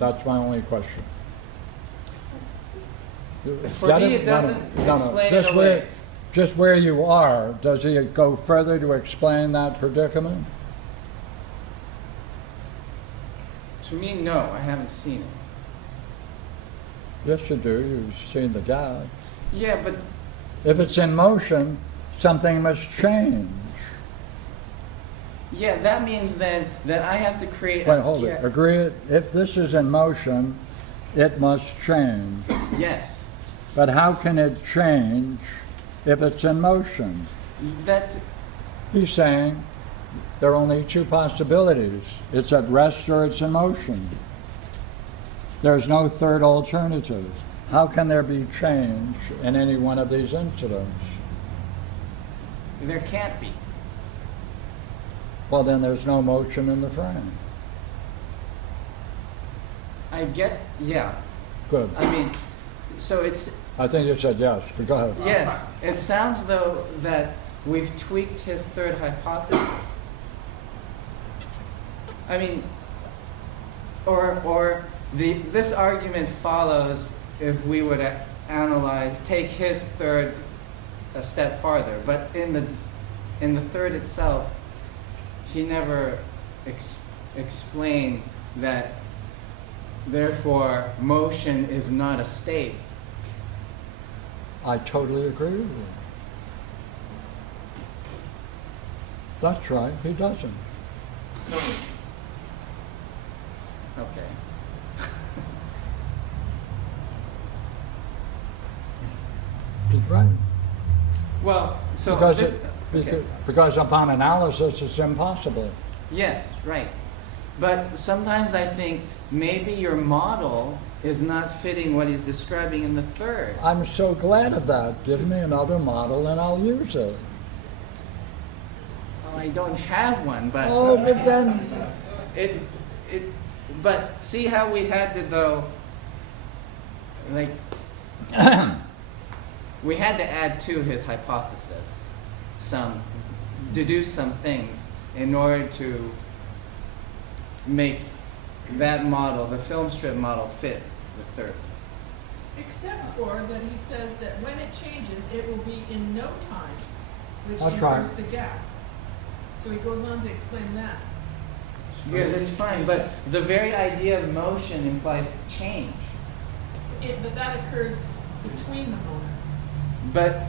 That's my only question. For me, it doesn't explain it away. Just where you are, does he go further to explain that predicament? To me, no, I haven't seen it. Yes, you do. You've seen the gap. Yeah, but If it's in motion, something must change. Yeah, that means then that I have to create. Wait, hold yeah, it. Agree, if this is in motion, it must change. Yes, But how can it change if it's in motion? that's He's saying there are only two possibilities. It's at rest or it's in motion. There's no third alternative. How can there be change in any one of these incidents? there can't be. Well, then there's no motion in the frame. I get. Yeah, Good. I mean, so it's I think you said yes, but go ahead. yes. It sounds though that we've tweaked his third hypothesis. I mean, or this argument follows if we would take his third a step farther. But in the third itself, he never explained that. Therefore, motion is not a state. I totally agree with you. That's right, he doesn't. Okay. He's right. Well, so Because, this. Okay. because upon analysis, it's impossible. Yes, right. But sometimes I think maybe your model is not fitting what he's describing in the third. I'm so glad of that. Give me another model and I'll use it. Well, I don't have one, but Oh, but then, it. But see how we had to though. Like we had to add to his hypothesis, deduce some things in order to make that model, the film strip model, fit the third. Except for that he says that when it changes, it will be in no time, which That's incurs right. the gap. So he goes on to explain that. Yeah, that's fine, but the very idea of motion implies change. But that occurs between the moments. But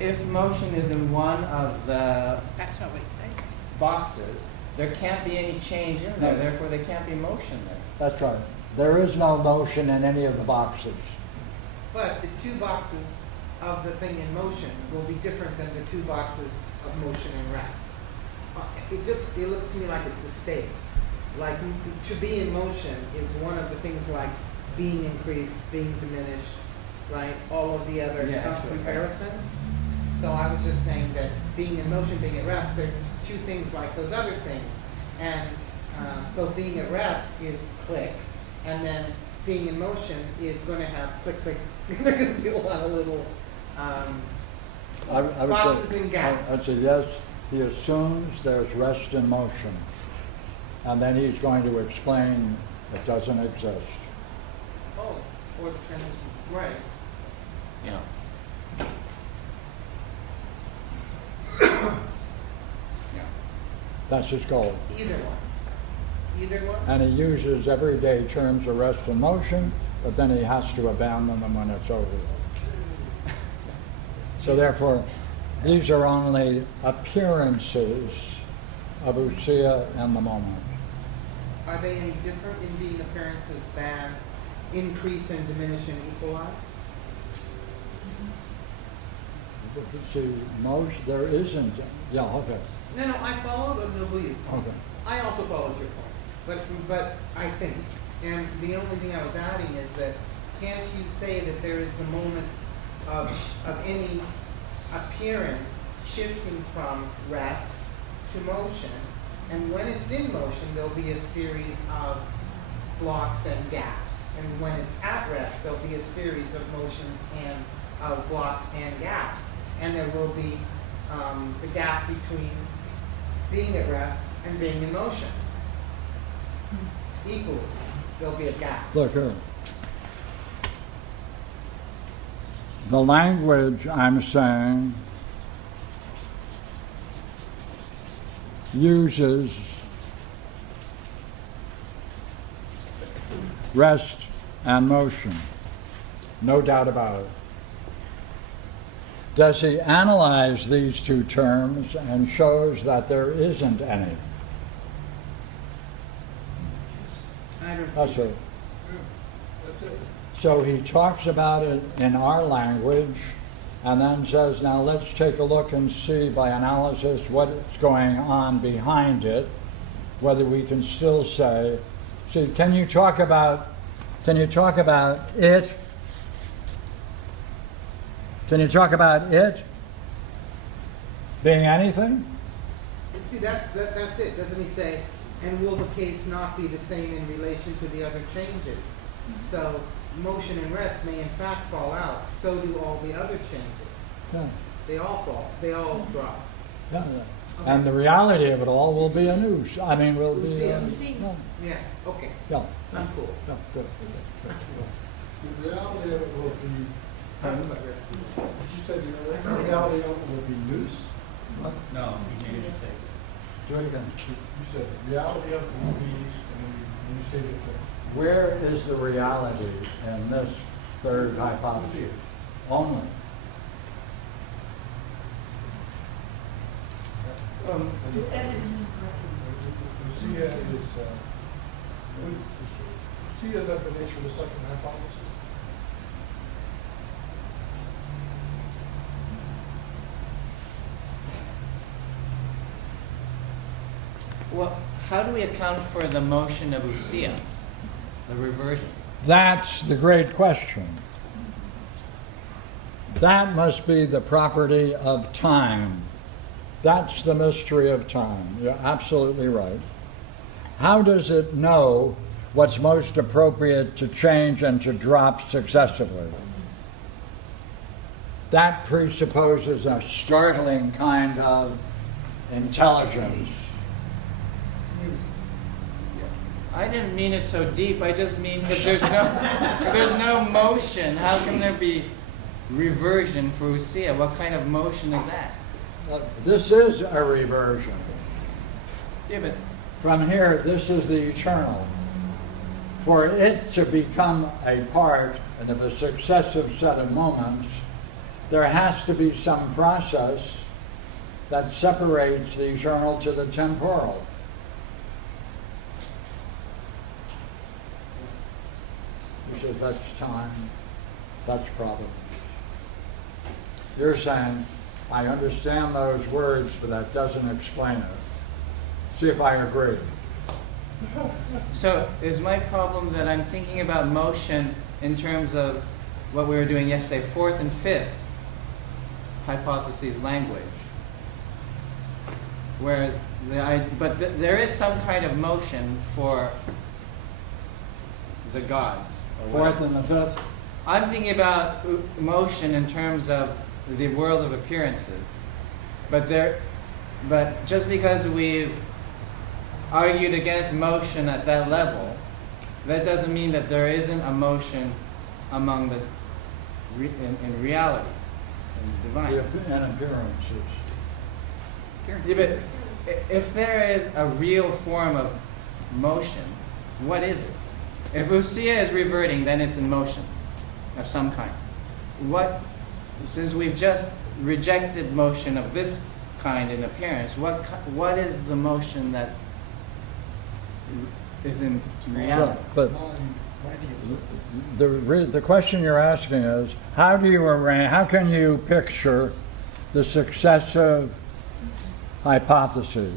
if motion is in one of the That's not what he's saying. boxes, there can't be any change in there, No. therefore there can't be motion there. that's right. There is no motion in any of the boxes. But the two boxes of the thing in motion will be different than the two boxes of motion and rest. It looks to me like it's a state. Like to be in motion is one of the things like being increased, being diminished, right? All of the other Yeah, sure. comparisons. So I was just saying that being in motion, being at rest, they're two things like those other things. And so being at rest is click, and then being in motion is going to have click, click. There's going to be a lot of little I would boxes say, and gaps. I'd say yes, he assumes there's rest in motion. And then he's going to explain it doesn't exist. Oh, or the transition. Right. Yeah. Yeah. That's his goal. Either one. Either one? And he uses everyday terms of rest and motion, but then he has to abandon them when it's over. So therefore, these are only appearances of ousia and the moment. Are they any different in being appearances than increase and diminish and equalize? See, there isn't, yeah, okay, No, I followed Nobli's point. okay. I also followed your point. But I think, and the only thing I was adding is that can't you say that there is the moment of any appearance shifting from rest to motion, and when it's in motion there'll be a series of blocks and gaps, and when it's at rest there'll be a series of motions and of blocks and gaps, and there will be the gap between being at rest and being in motion. Equally, there'll be a gap. Look here. The language I'm saying uses rest and motion. No doubt about it. does he analyze these two terms and shows that there isn't any? I don't That's see. it. That's it. So he talks about it in our language and then says, now let's take a look and see by analysis what's going on behind it, whether we can still say, see, can you talk about it? Can you talk about it being anything? And see, that's it. Doesn't he say, and will the case not be the same in relation to the other changes? So motion and rest may in fact fall out. So do all the other changes. Yeah. They all fall. They all drop. Yeah. And the reality of it all will be a news. I mean, will be. Lucia. Yeah. Yeah. Okay. Yeah. I'm cool. Yeah. Good. The reality of it will be, did you say the reality of it will be loose? What? No, you made a mistake. Do it again. You said the reality of it will be, and you stated it. Where is the reality in this third hypothesis? Only. You see is that the nature of the second hypothesis? Well, how do we account for the motion of usia, the reversion? That's the great question. That must be the property of time. That's the mystery of time. You're absolutely right. How does it know what's most appropriate to change and to drop successively? That presupposes a startling kind of intelligence. I didn't mean it so deep. I just mean if there's no motion, how can there be reversion for usia? What kind of motion is that? This is a reversion. Yeah, but From here, this is the eternal. For it to become a part of a successive set of moments, there has to be some process that separates the eternal to the temporal. You said that's time, that's providence. You're saying, I understand those words, but that doesn't explain it. See if I agree. so is my problem that I'm thinking about motion in terms of what we were doing yesterday, fourth and fifth hypotheses language. Whereas there is some kind of motion for the gods. or Fourth whatever. and the fifth? I'm thinking about motion in terms of the world of appearances. But just because we've argued against motion at that level, that doesn't mean that there isn't a motion among the in reality, in divine. And appearances. Yeah, but if there is a real form of motion, what is it? If usia is reverting, then it's in motion of some kind. Since we've just rejected motion of this kind in appearance, what is the motion that is in reality? But the question you're asking is, how can you picture the successive hypotheses?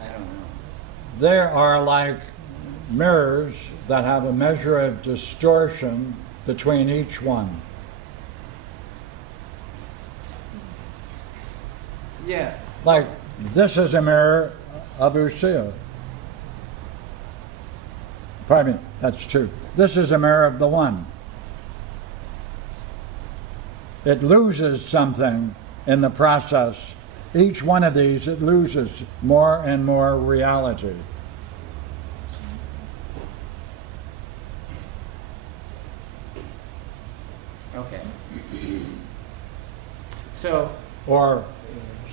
I don't know. They are like mirrors that have a measure of distortion between each one. Yeah. Like, this is a mirror of usia. Pardon me, that's two. This is a mirror of the one. It loses something in the process. Each one of these, it loses more and more reality. Okay. So Or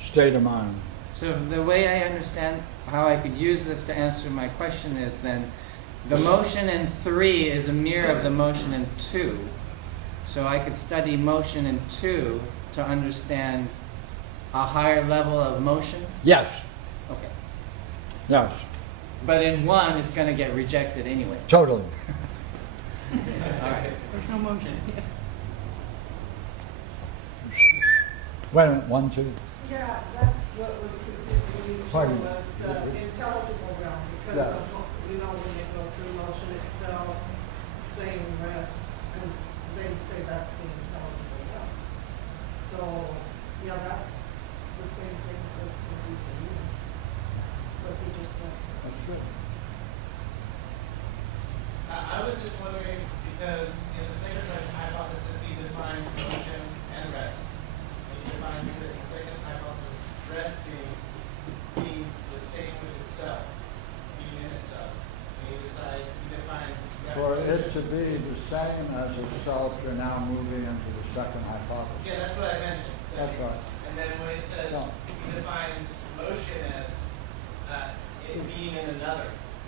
state of mind. So the way I understand how I could use this to answer my question is then The motion in 3 is a mirror of the motion in 2. So I could study motion in 2 to understand a higher level of motion? Yes, Okay. yes, But in 1, it's going to get rejected anyway. totally. All right. There's no motion. Wait a minute, 1, 2. Yeah, that's what was confusing me, Pardon? was the intelligible realm, because Yeah. of, you know, when they go through motion itself, saying rest, and they say that's the intelligible realm. So, yeah, that's the same thing that was confusing me. But he just went. That's good. I was just wondering, because in the second hypothesis, he defines motion and rest. And he defines the second hypothesis, rest being the same with itself, being in itself. And he defines For it repetition. to be the same as itself, you're now moving into the second hypothesis. Yeah, that's what I mentioned. So- That's right. And then when he says, Yeah. he defines motion as it being in another.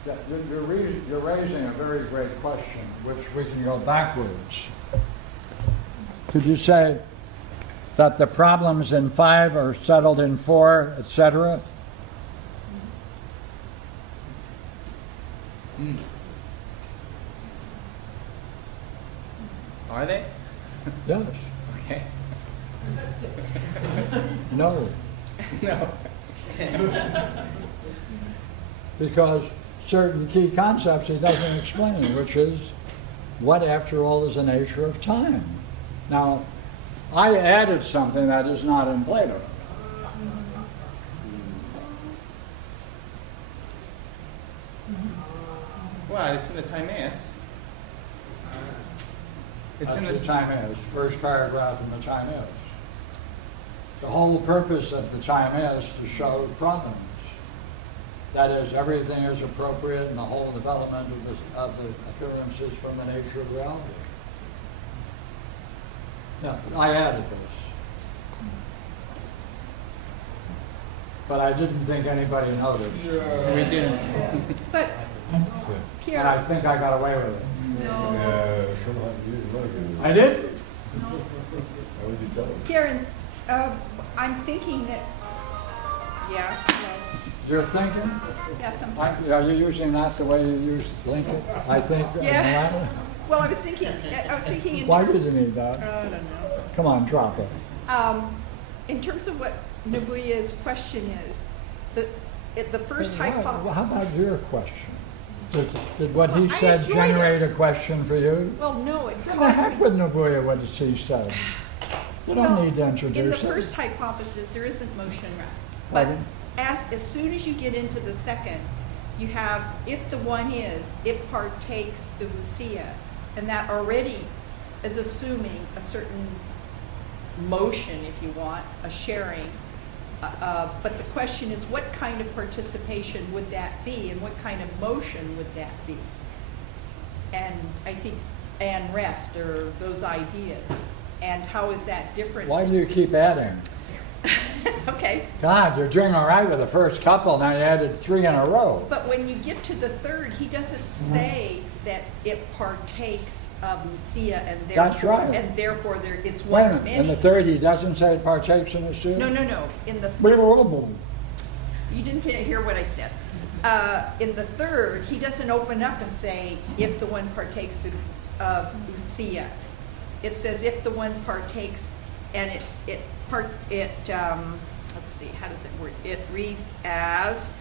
Yeah, you're raising a very great question, which we can go backwards. Could you say that the problems in 5 are settled in 4, etc.? Are they? Yes. Okay. No. No. Because certain key concepts he doesn't explain, which is what, after all, is the nature of time. Now, I added something that is not in Plato. Well, it's in the Timaeus. It's in That's the the Timaeus, first paragraph in the Timaeus. The whole purpose of the Timaeus is to show provenance. That is, everything is appropriate in the whole development of the appearances from the nature of reality. Yeah, I added this. But I didn't think anybody noticed. We didn't. But, And Karen, I think I got away with it. no, I did? Karen, I'm thinking that, yeah, You're thinking? no, yeah, sometimes. Are you using that the way you use Lincoln? I think. Yeah. Well, I was thinking in Why terms, did you need that? I don't know. Come on, drop it. In terms of what Nobuya's question is, the first Well, hypothesis. how about your question? Did what he Well, I said enjoyed generate a question for you? Well, no, it What the heck caused me. with Nobuya, what does he say? You don't Well, need to in introduce the it. first hypothesis, there isn't motion rest. But Pardon? as soon as you get into the second, you have, if the one is, it partakes of ousia, and that already is assuming a certain motion, if you want, a sharing. But the question is, what kind of participation would that be, and what kind of motion would that be? And I think, and rest, or those ideas. And how is that different? Why do you keep adding? Okay, God, you're doing all right with the first couple, now you added 3 in a row. but when you get to the third, he doesn't say that it partakes of ousia, and That's therefore, right. and therefore it's Wait one a of minute, in many. the third he doesn't say it partakes in the soup? No, in the, No. you didn't hear what I said. In the third, he doesn't open up and say, if the one partakes of ousia. It says, if the one partakes, and let's see, how does it work? It reads as,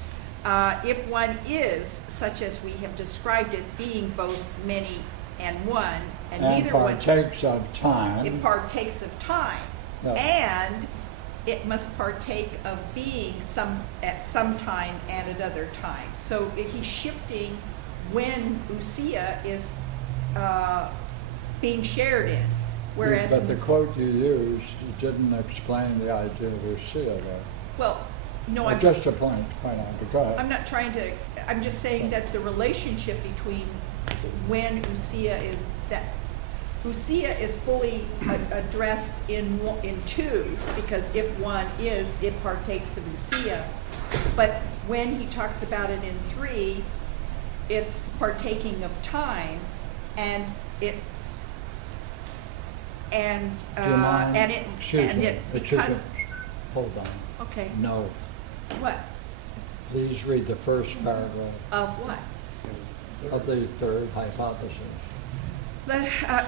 if one is, such as we have described it, being both many and one, and neither one. partakes of time. It partakes of time. Yeah. And it must partake of being at some time and at other times. So he's shifting when ousia is being shared in. Whereas, But the quote you used didn't explain the idea of ousia, though. well, no, I'm Just a point on, because. I'm not trying to, I'm just saying that the relationship between when ousia is, that ousia is fully addressed in 2, because if one is, it partakes of ousia. But when he talks about it in 3, it's partaking of time, and it, and, Do you mind? and it, Excuse and me, it, excuse me. because, Hold on. okay, No, what, please read the first paragraph of what? of the third hypothesis.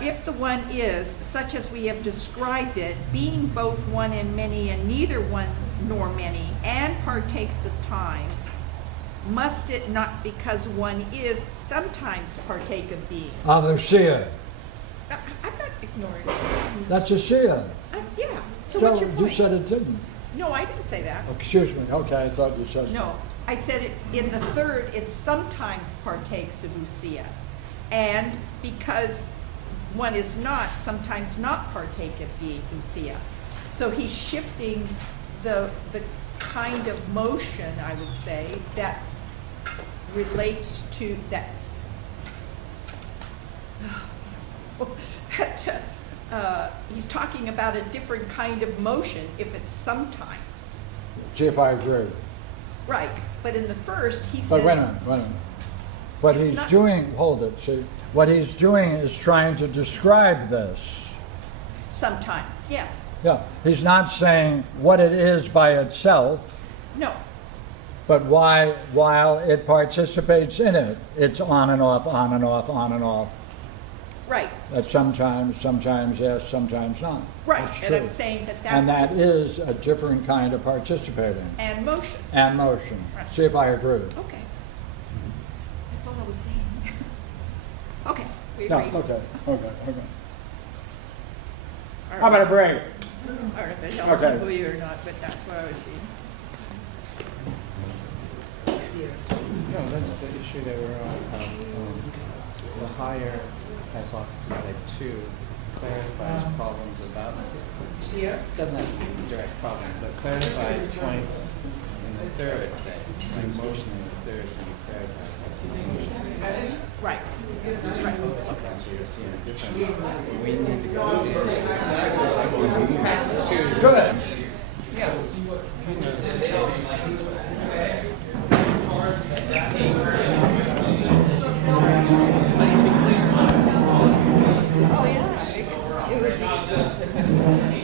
If the one is, such as we have described it, being both one and many and neither one nor many, and partakes of time, must it not, because one is, sometimes partake of being? Of the seer. I'm not ignoring it. That's a seer. Yeah, so what's your You point? said it didn't. No, I didn't say that. Excuse me. Okay, I thought you said. No, I said it, in the third, it sometimes partakes of ousia. And because one is not, sometimes not partake of ousia. So he's shifting the kind of motion, I would say, that relates to that, he's talking about a different kind of motion if it's sometimes. See if I agree. Right, but in the first, he says. But wait a minute, wait a minute. What It's he's not- doing, hold it, see, what he's doing is trying to describe this. Sometimes, yes. Yeah, he's not saying what it is by itself, No, but why, while it participates in it, it's on and off, on and off, on and off. right, That sometimes yes, sometimes not. right. That's And I'm true. saying that And that's. that is a different kind of participating And motion. and motion. Right. See if I agree. Okay. That's all I was saying. Okay, we No, agree. okay. All How about a break? I don't know if it helps Okay. with you or not, but that's what I was seeing. No, that's the issue that we're on. The higher hypothesis at 2 clarifies problems about, doesn't have to be a direct problem, but clarifies points in the third, like motion in the third can be clarified as motion. Right. Right. Okay, so you're seeing a different, we need to go to. Good. Yeah. Oh, yeah. It would be.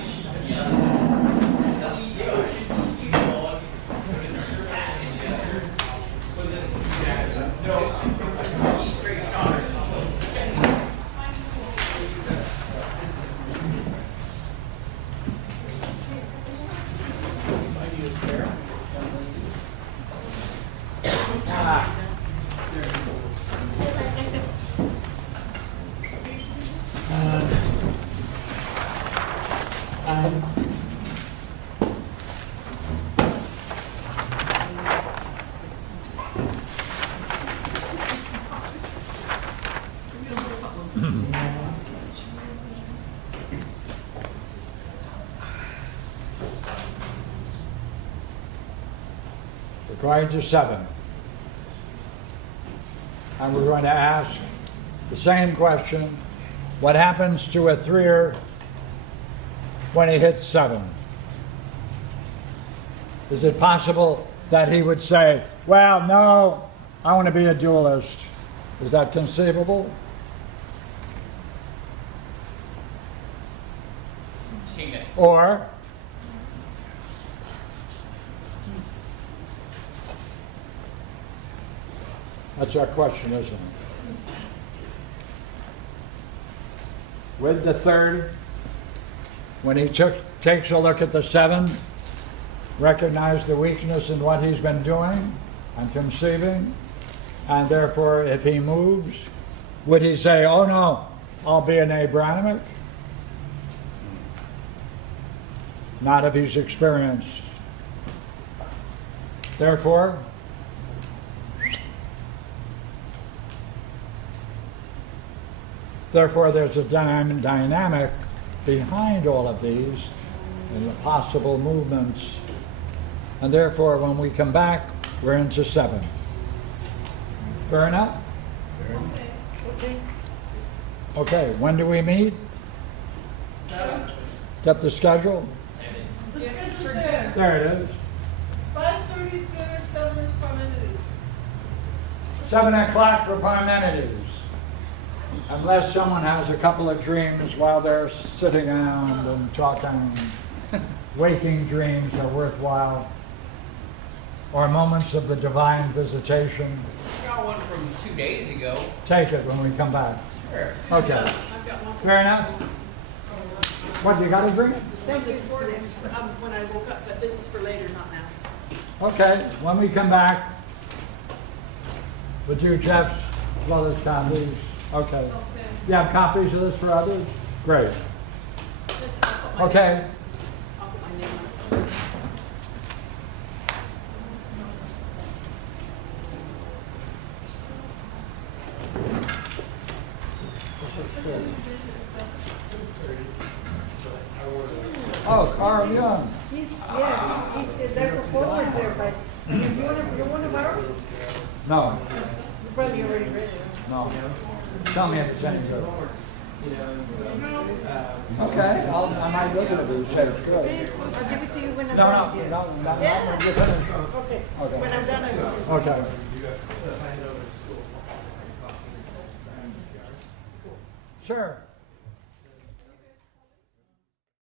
We're going to 7. And we're going to ask the same question. What happens to a 3er when he hits 7? Is it possible that he would say, well, no, I want to be a dualist? Is that conceivable? Seen it. Or that's our question, isn't it? With the 3rd, when he takes a look at the 7, recognize the weakness in what he's been doing and conceiving, and therefore if he moves, would he say, oh no, I'll be an Abrahamic? Not if he's experienced. Therefore, there's a dynamic behind all of these and the possible movements. And therefore, when we come back, we're into 7. Fair enough? Okay. Okay, when do we meet? Get the schedule? The schedule's there. There it is. 5:30 is dinner, 7 is Parmenides. 7 o'clock for Parmenides. Unless someone has a couple of dreams while they're sitting around and talking, waking dreams are worthwhile, or moments of the divine visitation. Got one from 2 days ago. Take it when we come back. Sure. Okay. I've got one. Fair enough? What, you got a drink? From this morning, when I woke up, but this is for later, not now. Okay, when we come back, with you, Jeff, as well as copies. Okay. You have copies of this for others? Great. Okay. I'll put my name on it. Oh, Carl Young. There's a forward there, but you wanna borrow? No, You probably already read it. no. Tell me if it's any good. Okay, I might look at it, but you said it's good. I'll give it to you when I'm No, done. no, no, no, Yeah. you're finished. Okay, Okay. when I'm done, I'll give it to you. Okay. Sure.